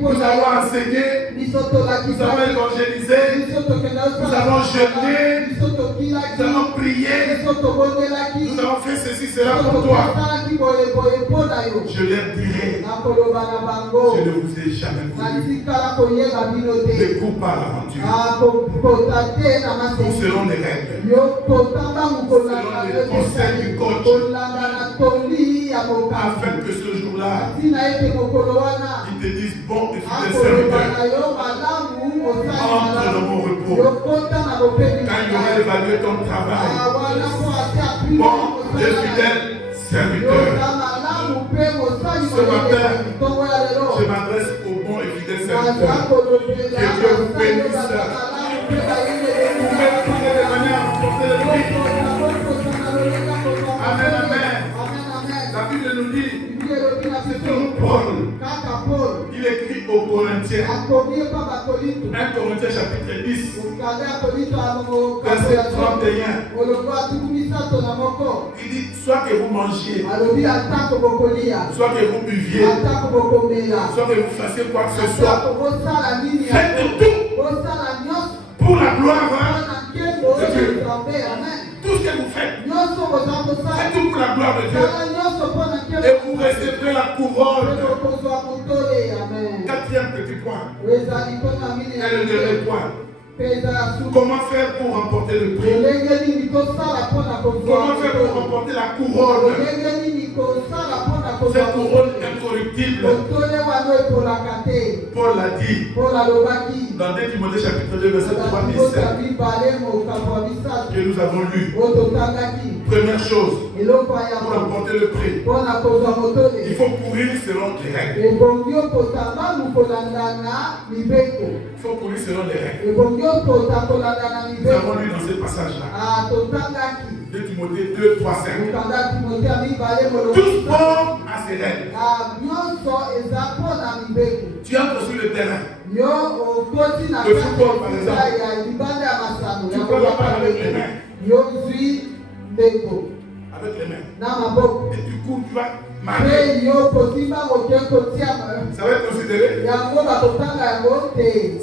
nous allons enseigner, nous allons évangéliser, nous allons jeûner, nous allons prier, nous allons faire ceci, cela pour toi. Je leur dirai, je ne vous ai jamais voulu. Ne cours pas à l'aventure. Nous serons les règles. Selon les conseils du coach. Afin que ce jour-là, ils te disent bon et fidèle serviteur. Entre dans mon repos. Quand il aura évalué ton travail. Bon et fidèle serviteur. Ce matin, je m'adresse au bon et fidèle serviteur. Que Dieu vous bénisse. Vous pouvez prier de manière à porter le lit. Amen, amen. La Bible nous dit, c'est comme Paul. Il écrit aux Corinthiens. 1 Corinthiens chapitre 10. Verset 31. Il dit, soit que vous mangiez, soit que vous buviez, soit que vous fassiez quoi que ce soit, faites tout pour la gloire de Dieu. Tout ce que vous faites, faites tout pour la gloire de Dieu. Et vous recevrez la couronne. Quatrième petit point. Et le dernier point. Comment faire pour remporter le prix? Comment faire pour remporter la couronne? Cette couronne incorruptible. Paul l'a dit dans 2 Timothée chapitre 2 verset 3 et 7 que nous avons lu. Première chose, pour remporter le prix, il faut courir selon les règles. Il faut courir selon les règles. Nous avons lu dans ce passage-là. 2 Timothée 2, 3, 5. Tous bons à ses règles. Tu entres sur le terrain. Le football, par exemple. Tu peux la part avec les mains. Avec les mains. Et du coup, tu vas marquer. Ça va être considéré.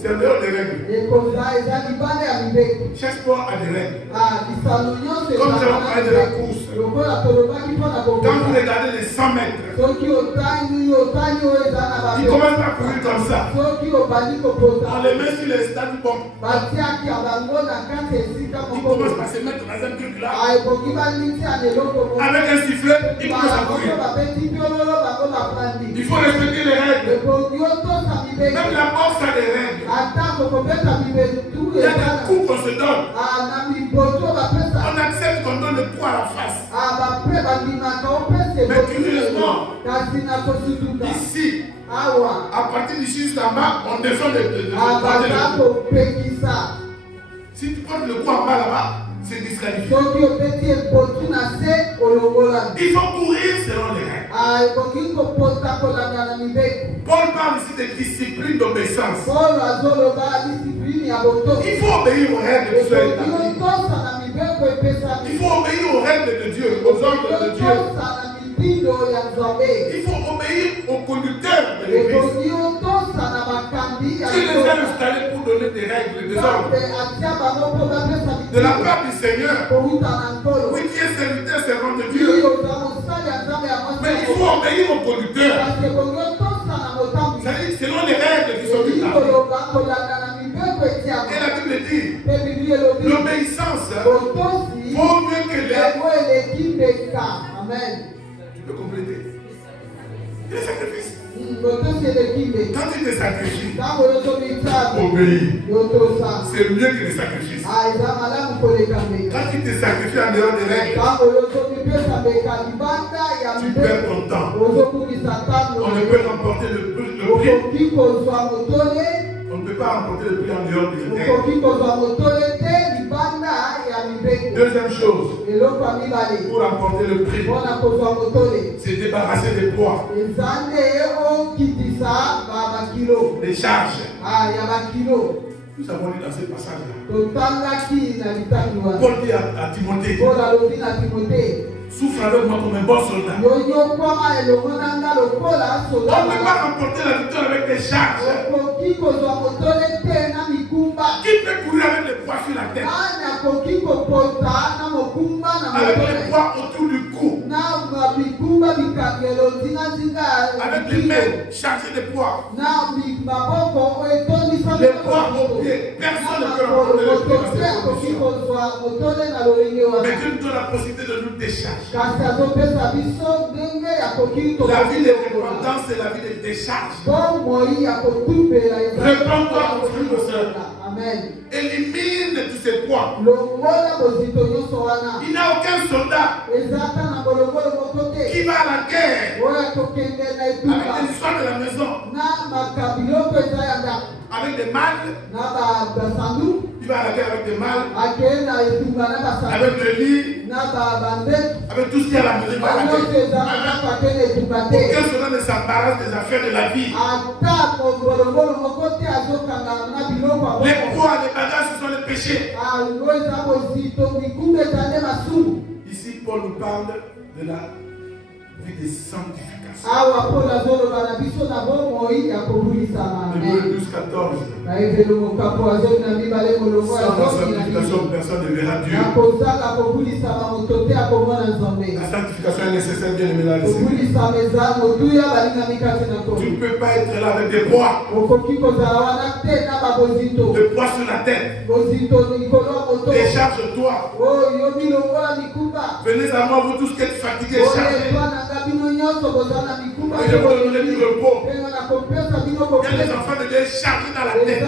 C'est en dehors des règles. Chaque sport a des règles. Comme nous avons parlé de la course. Quand vous regardez les 100 mètres, ils commencent à courir comme ça. On les met sur les stades bombes. Ils commencent à se mettre dans un truc là. Avec un sifflet, ils commencent à courir. Il faut respecter les règles. Même la boxe a des règles. Il y a des coups qu'on se donne. On accepte qu'on donne le coup à la face. Mais curieusement, ici, à partir d'ici jusqu'en bas, on défend le si tu prends le coup en bas là-bas, c'est disqualifié. Il faut courir selon les règles. Paul parle ici de discipline d'obéissance. Il faut obéir aux règles de Dieu. Il faut obéir aux règles de Dieu, aux ordres de Dieu. Il faut obéir aux l'église. Tu les as installés pour donner des règles, des ordres. De la part du Seigneur. Oui, tu es serviteur, servant de Dieu. Mais il faut obéir au conducteur. C'est-à-dire selon les règles qui sont établies. Et la Bible dit, l'obéissance vaut mieux que les... Amen. Tu peux compléter. Le sacrifice. Quand tu te sacrifies, obéis. C'est mieux que les sacrifices. Quand tu te sacrifies en dehors des règles, tu perds ton temps. On ne peut remporter le prix. On ne peut pas remporter le prix en dehors des règles. Deuxième chose, pour remporter le prix, c'est débarrasser des poids, des charges. Nous avons lu dans ce passage-là. Paul dit à Timothée, souffre avec moi comme un bon soldat. On ne peut pas remporter la victoire avec des charges. Qui peut courir avec les poids sur la tête? Avec les poids autour du cou. Avec les mains chargées de poids. Les poids au pied. Personne ne peut remporter le poids dans ces conditions. Mais Dieu nous donne la possibilité de nous décharger. La vie de repentance, c'est la vie de décharge. Repends-toi, mon frère, mon soeur. Élimine tous ces poids. Il n'y a aucun soldat qui va à la guerre avec des histoires de la maison, avec des mâles. Il va à la guerre avec des mâles, avec le lit, avec tout ce qu'il y a à la maison. Aucun soldat ne s'embarrasse des affaires de la vie. Les poids, les bagages, ce sont les péchés. Ici, Paul nous parle de la vie de sanctification. Hébreux 12, 14. Sans la sanctification, personne ne verra Dieu. La sanctification est nécessaire, bien aimé là. Tu ne peux pas être là avec des poids. Des poids sur la tête. Décharge-toi. Venez à moi, vous tous qui êtes fatigués, chargés. Et je vous donnerai du repos. Il y a des enfants de Dieu chargés dans la tête.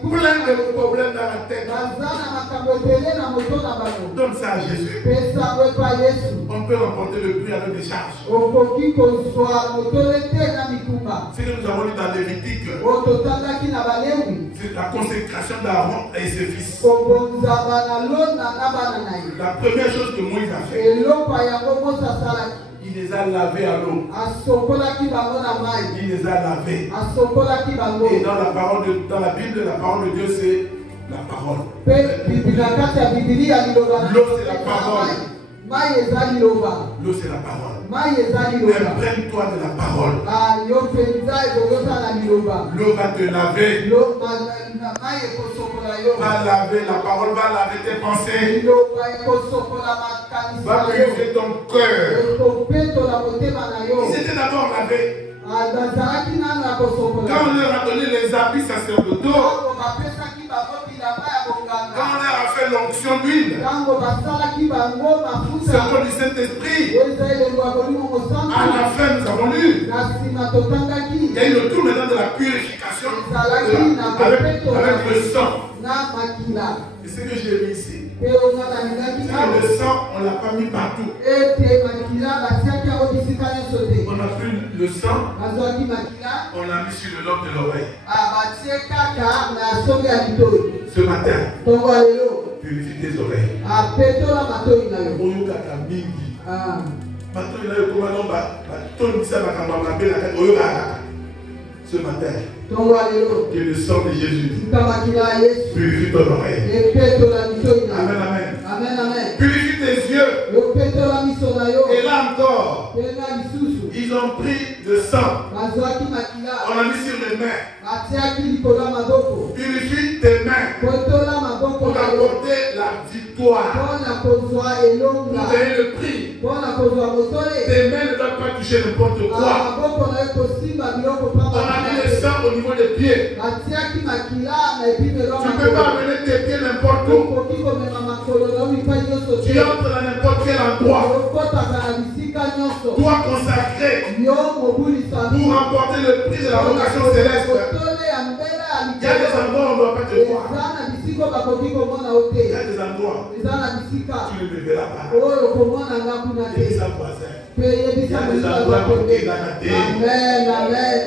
Plein de problèmes dans la tête. Donne ça à Jésus. On peut remporter le prix avec des charges. Ce que nous avons lu dans Lévitique, c'est la consécration d'Aaron et ses fils. La première chose que Moïse a fait, il les a lavés à l'eau. Il les a lavés. Et dans la Bible, la parole de Dieu, c'est la parole. L'eau, c'est la parole. L'eau, c'est la parole. Imprègne-toi de la parole. L'eau va te laver. Va laver, la parole va laver tes pensées. Va purifier ton cœur. Ils étaient d'abord lavés. Quand on leur a donné les habits sacerdotaux, quand on leur a fait l'onction d'huile, selon du Saint-Esprit, à la fin nous avons lu, il y a eu le tour maintenant de la purification avec le sang. Et ce que j'ai mis ici, c'est que le sang, on ne l'a pas mis partout. On a pris le sang, on l'a mis sur le lobe de l'oreille. Ce matin, purifie tes oreilles. Ce matin, que le sang de Jésus purifie ton oreille. Amen, amen. Purifie tes yeux. Et là encore, ils ont pris Le sang, bazwaki makila on a mis sur les mains. batiaki likolo ya maboko Purifie tes mains kotola maboko pour na yo apporter la victoire. mpona kozwa elonga Pour gagner le prix. mpona kozwa motole Tes mains ne doivent pas toucher n'importe quoi. maboko na yo kosimba biloko On a mis le sang au niveau des pieds. batiaki makila na epimelo Tu ne peux pas amener tes pieds n'importe où. okoki komema makolo na yo mipai nyonso Tu entres dans n'importe quel endroit. okotaka na bisika nyonso Toi consacré yo mobulisami pour remporter le prix de la vocation céleste. motole ya mbela ya Il y a des endroits où on ne doit pas te voir. eza na bisika bakoki komona yo te Il y a des endroits eza na bisika où tu ne me verras pas. oyo komona nga kuna te Et ça voisin. mpe yebisa moto aza pembeni. Amen, amen.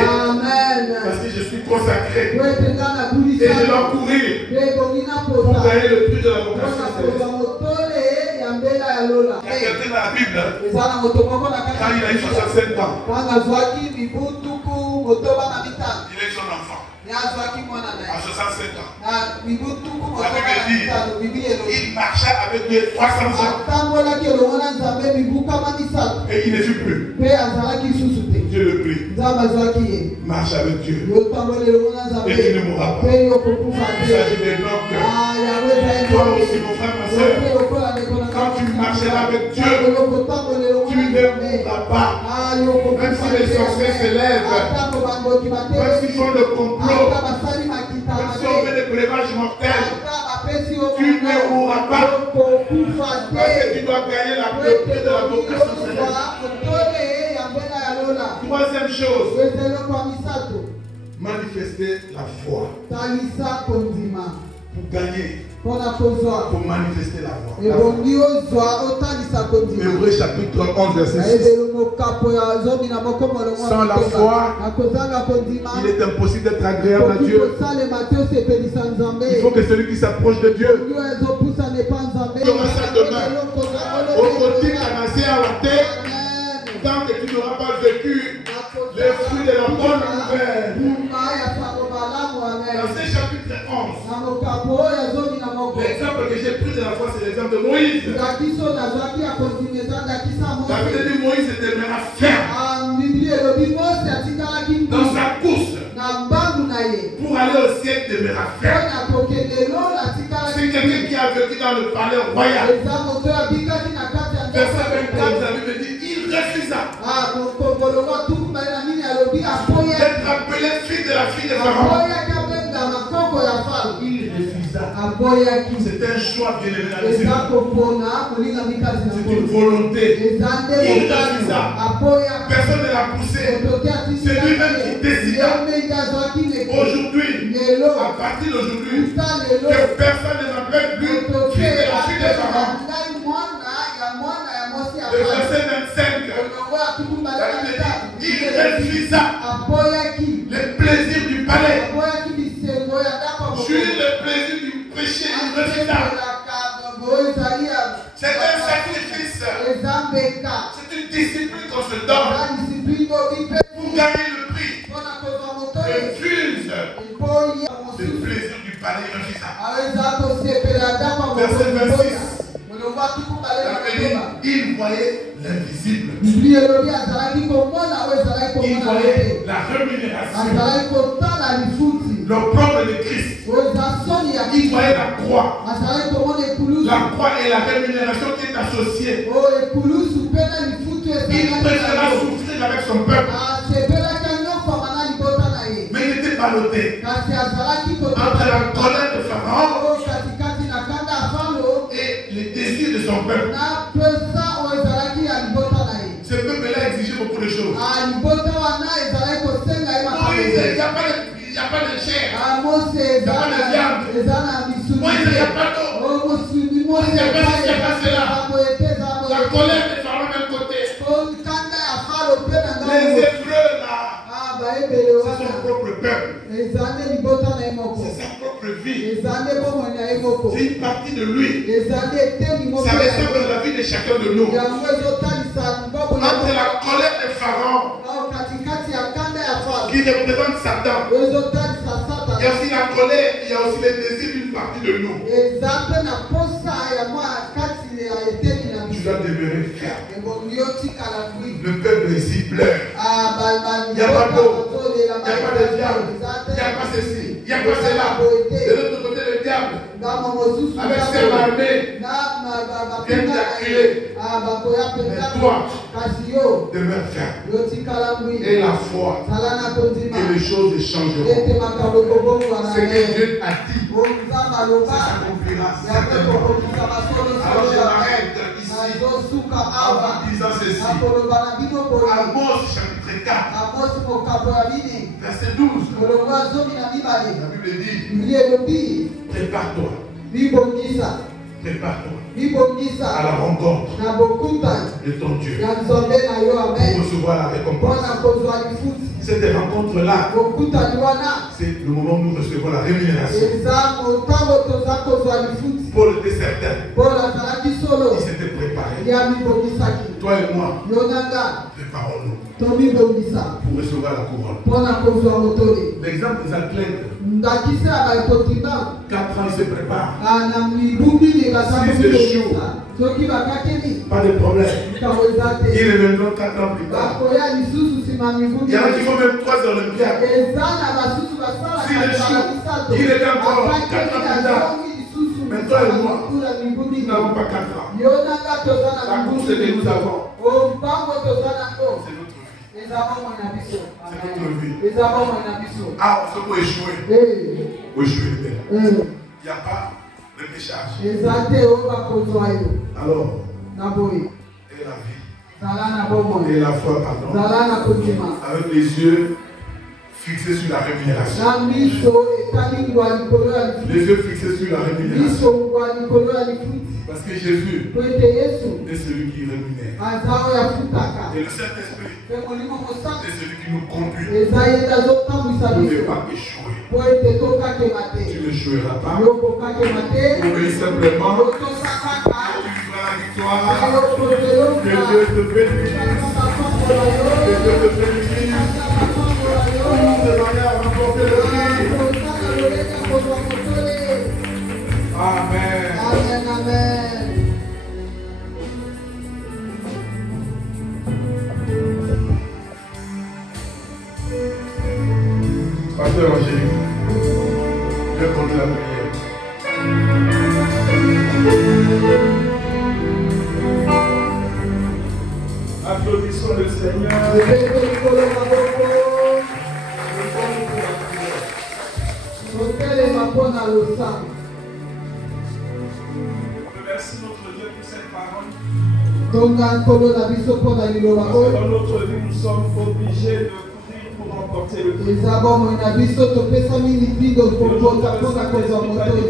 Amen. Parce que je suis consacré. po ete nga Et je nabulisami dois courir mpe ebongi na pour posa gagner le prix de la mpona vocation kozwa céleste. motole ya mbela ya lola Il y a quelqu'un dans la Bible, eza na moto moko na kati quand il a eu 67 ans, kanga azwaki mibu tuku motoba na mitano il a eu son enfant. ye azwaki mwana na À ye 65 ans. na mibu tuku motoba na mitano bibi elobi Il marcha avec Dieu 300 ans. atambolaki elongo na nzambe mibukama misato Et il ne fut plus. mpe azalaki lisusu te Dieu le prie. nzambe azwaki ye Marche avec Dieu. yotambola elongo na nzambe Et tu ne mourras pas. mpe yokokufa Il te s'agit des noms que yango eza toi aussi, mon frère, ma soeur, mpe lokola ndeko na quand tu marcheras avec Dieu, yokotambola elongo tu na ne nzambe mourras pas. Même si les sorciers se lèvent, atako bandoki même s'ils font le complot, ata basali makita même si on fait des breuvages mortels, ata bapesi yo tu ne mourras pas. yokokufa Parce que te tu dois gagner la beauté de la vocation céleste. motole ya mbela ya lola Troisième chose, eza eloko ya misato manifester la foi. talisa kondima Pour gagner, mpona kozwa pour manifester la foi. ebongi ozwa otalisa kondima Hébreux chapitre 11, verset 6. ayebelo mokapo ya zomi na moko molongo Sans la foi, na kozanga kondima il est impossible d'être agréable à okoki Dieu. kosalema te osepelisa nzambe Il faut que celui qui s'approche de Dieu, oyo ezopusana epa nzambe Comment ça demain? au côté canasé à la terre, tant que tu n'auras pas vécu les fruits de la bonne nouvelle. Dans ce chapitre 11, l'exemple que j'ai pris de la foi, c'est l'exemple de Moïse. La Bible dit Moïse demeura ferme dans sa course pour aller au ciel, demeura ferme. C'est quelqu'un qui a vécu dans le palais royal. Verset 24, la Bible dit il refusa d'être appelé fils de la fille de Pharaon. Il refusa. C'est un choix bien aimé dans le Seigneur. C'est une volonté. Il refusa. Personne ne l'a poussé. C'est lui-même qui décida. Aujourd'hui, à partir d'aujourd'hui, que personne ne m'appelle plus fils de la fille de Pharaon. Le verset 25, la Bible dit il refusa les plaisirs du palais. Sur le plaisir du péché, il refusa. C'est un sacrifice. C'est une discipline qu'on se donne pour gagner le prix. Refuse le plaisir du palais, il refusa. Verset 26. Il voyait l'invisible. Il voyait la rémunération. L'opprobre de Christ. Il voyait la croix. La croix est la rémunération qui est associée. Il préféra souffrir avec son peuple. Mais il était ballotté entre la colère de Pharaon et les désirs de son peuple. Ce peuple-là exigeait beaucoup de choses. Moïse, il n'y a pas de chair. Il n'y a pas de viande. Moïse, il n'y a pas d'eau. Moïse, il n'y a pas cela. La colère de Pharaon d'un côté. Les Hébreux là, c'est son propre peuple. C'est sa propre vie. C'est une partie de lui. Ça ressemble à la vie de chacun de nous. Entre la colère de Pharaon, qui représente Satan, il y a aussi la colère, il y a aussi les désirs d'une partie de nous. Tu dois demeurer ferme. Le peuple Il n'y a pas d'eau. Il n'y a pas de diable. Il n'y a pas ceci. Il n'y a pas cela. De l'autre côté, le diable, avec ses armées, vient t'acculer. Mais toi, demeure ferme. Et la foi. Et les choses changeront. Ce que Dieu a dit, ça s'accomplira certainement. Alors je m'arrête ici en vous disant ceci. Amos chapitre 4, verset 12. La Bible dit, prépare-toi. Prépare-toi à la rencontre de ton Dieu pour recevoir la récompense. Cette rencontre-là, c'est le moment où nous recevons la rémunération. Paul était certain. Il s'était préparé. Toi et moi, préparons-nous pour recevoir la couronne. L'exemple des athlètes, 4 ans, ils se préparent. S'ils échouent, pas de problème. Ils reviendront 4 ans plus tard. Il y en a qui font même 3 Olympiades. S'ils échouent, il est encore 4 ans plus tard. Mais toi et moi, nous n'avons pas 4 ans. La course que nous avons, c'est notre vie. Ah, on se peut échouer. Ou échouer bien. Il n'y a pas de péchage. Alors, et la vie. Et la foi, pardon. Avec les yeux fixés sur la rémunération. Les yeux fixés sur la rémunération. Parce que Jésus est celui qui rémunère. Et le Saint-Esprit est celui qui nous conduit. Pour ne pas échouer. Tu n'échoueras pas. Obéis simplement. Tu vivras la victoire. Que Dieu te bénisse. Que Dieu te bénisse. De manière à remporter le prix. Amen. Amen, amen. Pasteur Angélique, je vais conduire la prière. Applaudissons le Seigneur. Merci notre Dieu pour cette parole. Parce que dans notre vie, nous sommes obligés de courir pour remporter le prix.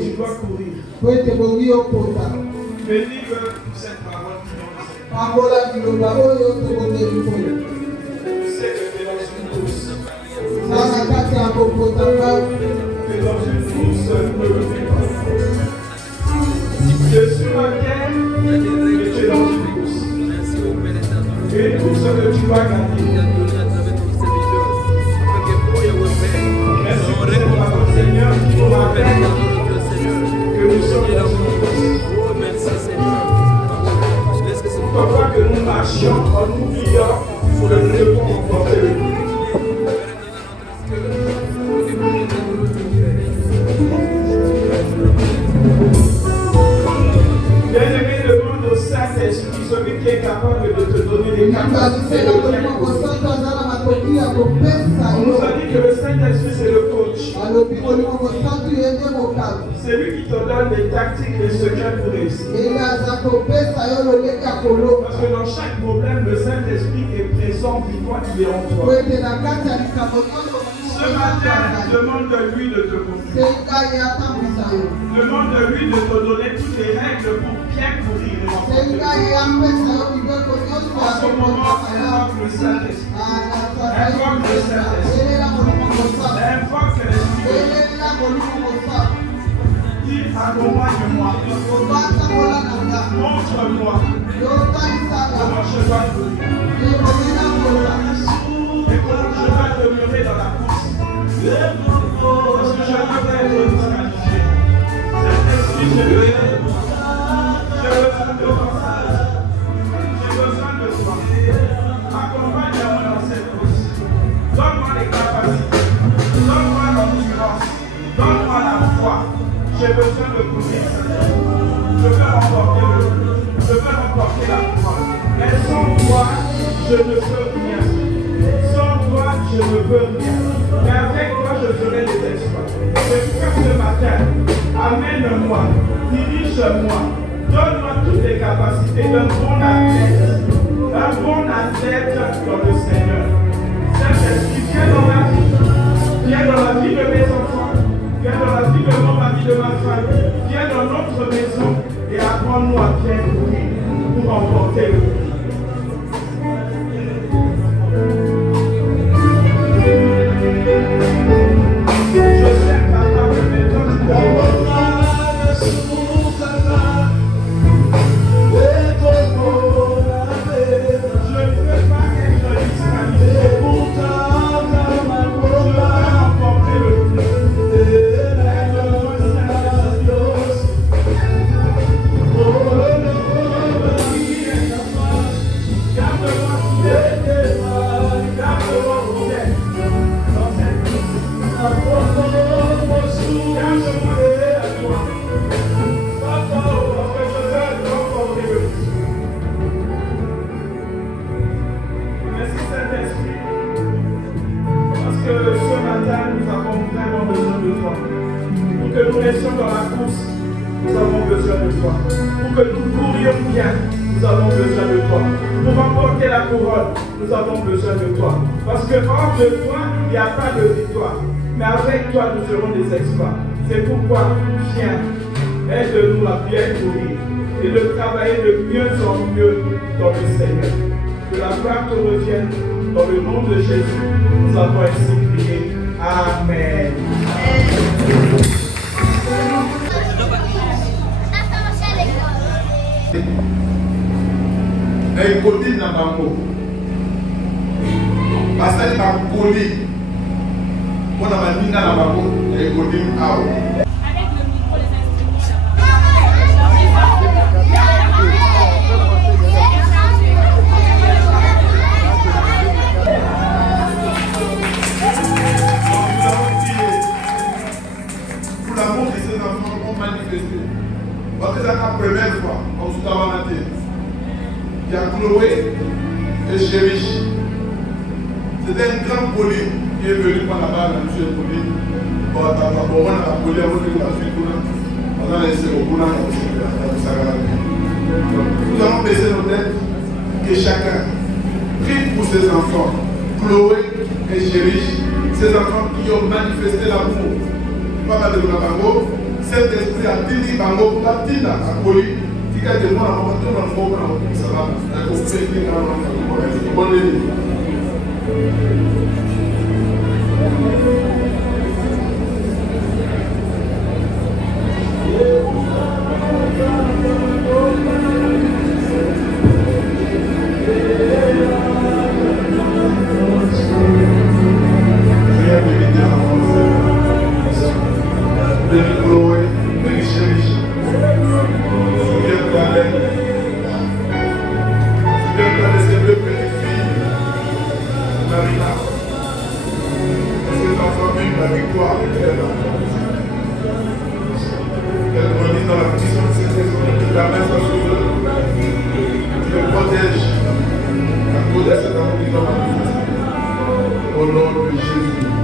Tu dois courir. Bénis cette parole qui nous c'est que tu es dans une course. Tu es dans une course, ne le fais pas. Tu es sur la terre, mais tu es dans une course. Une course que tu vas gagner. Merci pour cette parole, Seigneur, qui nous rappelle que nous sommes dans une course. Pourquoi que nous marchions en oubliant que nous devons remporter le prix. Bien-aimé, demande au Saint-Esprit, celui qui est capable de te donner des capacités. On nous a dit que le Saint-Esprit c'est le coach. C'est lui qui te donne les tactiques, les secrets pour réussir. Parce que dans chaque problème, le Saint-Esprit est présent, puis toi il est en toi. Ce matin, demande-lui de te conduire. Demande-lui de te donner toutes les règles pour bien courir. En ce moment, invoque le Saint-Esprit. Invoque le Saint-Esprit. Invoque l'Esprit. Dis, accompagne-moi. Montre-moi comment je dois courir. Et comment je dois demeurer dans la course. Parce que je veux être disqualifié. Saint-Esprit, je veux j'ai besoin de toi. J'ai besoin de toi. Accompagne-moi dans cette course. j'ai besoin de courir. Je veux remporter le prix. Je veux remporter la croix. Mais sans toi, je ne peux rien. Sans toi, je ne peux rien. Mais avec toi, je ferai des exploits. C'est pourquoi ce matin, amène-moi, dirige-moi, donne-moi toutes les capacités d'un bon athlète dans le Seigneur. Saint-Esprit, viens dans ma vie, viens dans la vie de mes enfants, viens dans la vie de mon mari, de ma famille, viens dans notre maison et apprends-nous à bien courir pour remporter le prix. Nous avons besoin de toi. Parce que hors de toi, il n'y a pas de victoire. Mais avec toi, nous ferons des exploits. C'est pourquoi, viens, aide-nous à bien courir et de travailler de mieux en mieux dans le Seigneur. Que la gloire te revienne dans le nom de Jésus. Nous avons ainsi prié. Amen. Et côté n'a pas mot. Parce que ma poli, on a ma ligne à la babo et côté out. Avec le micro, les instructions. Pour l'amour de ces enfants ont manifesté. Parce que c'est la première fois, comme tout à l'heure, il y a Chloé et Chérich. C'était un grand poli qui est venu par là-bas, la monsieur poli. Bon, on a poli avant de la suite. On a laissé au bout, nous allons baisser nos têtes que chacun prie pour ses enfants. Chloé et Chérich, ces enfants qui ont manifesté l'amour. Papa de Bango, cet esprit a dit Bango, la Tina a poli. Qui a des mots à monter dans le fond, ça va. On fait une bonne nuit. Au nom de Jésus.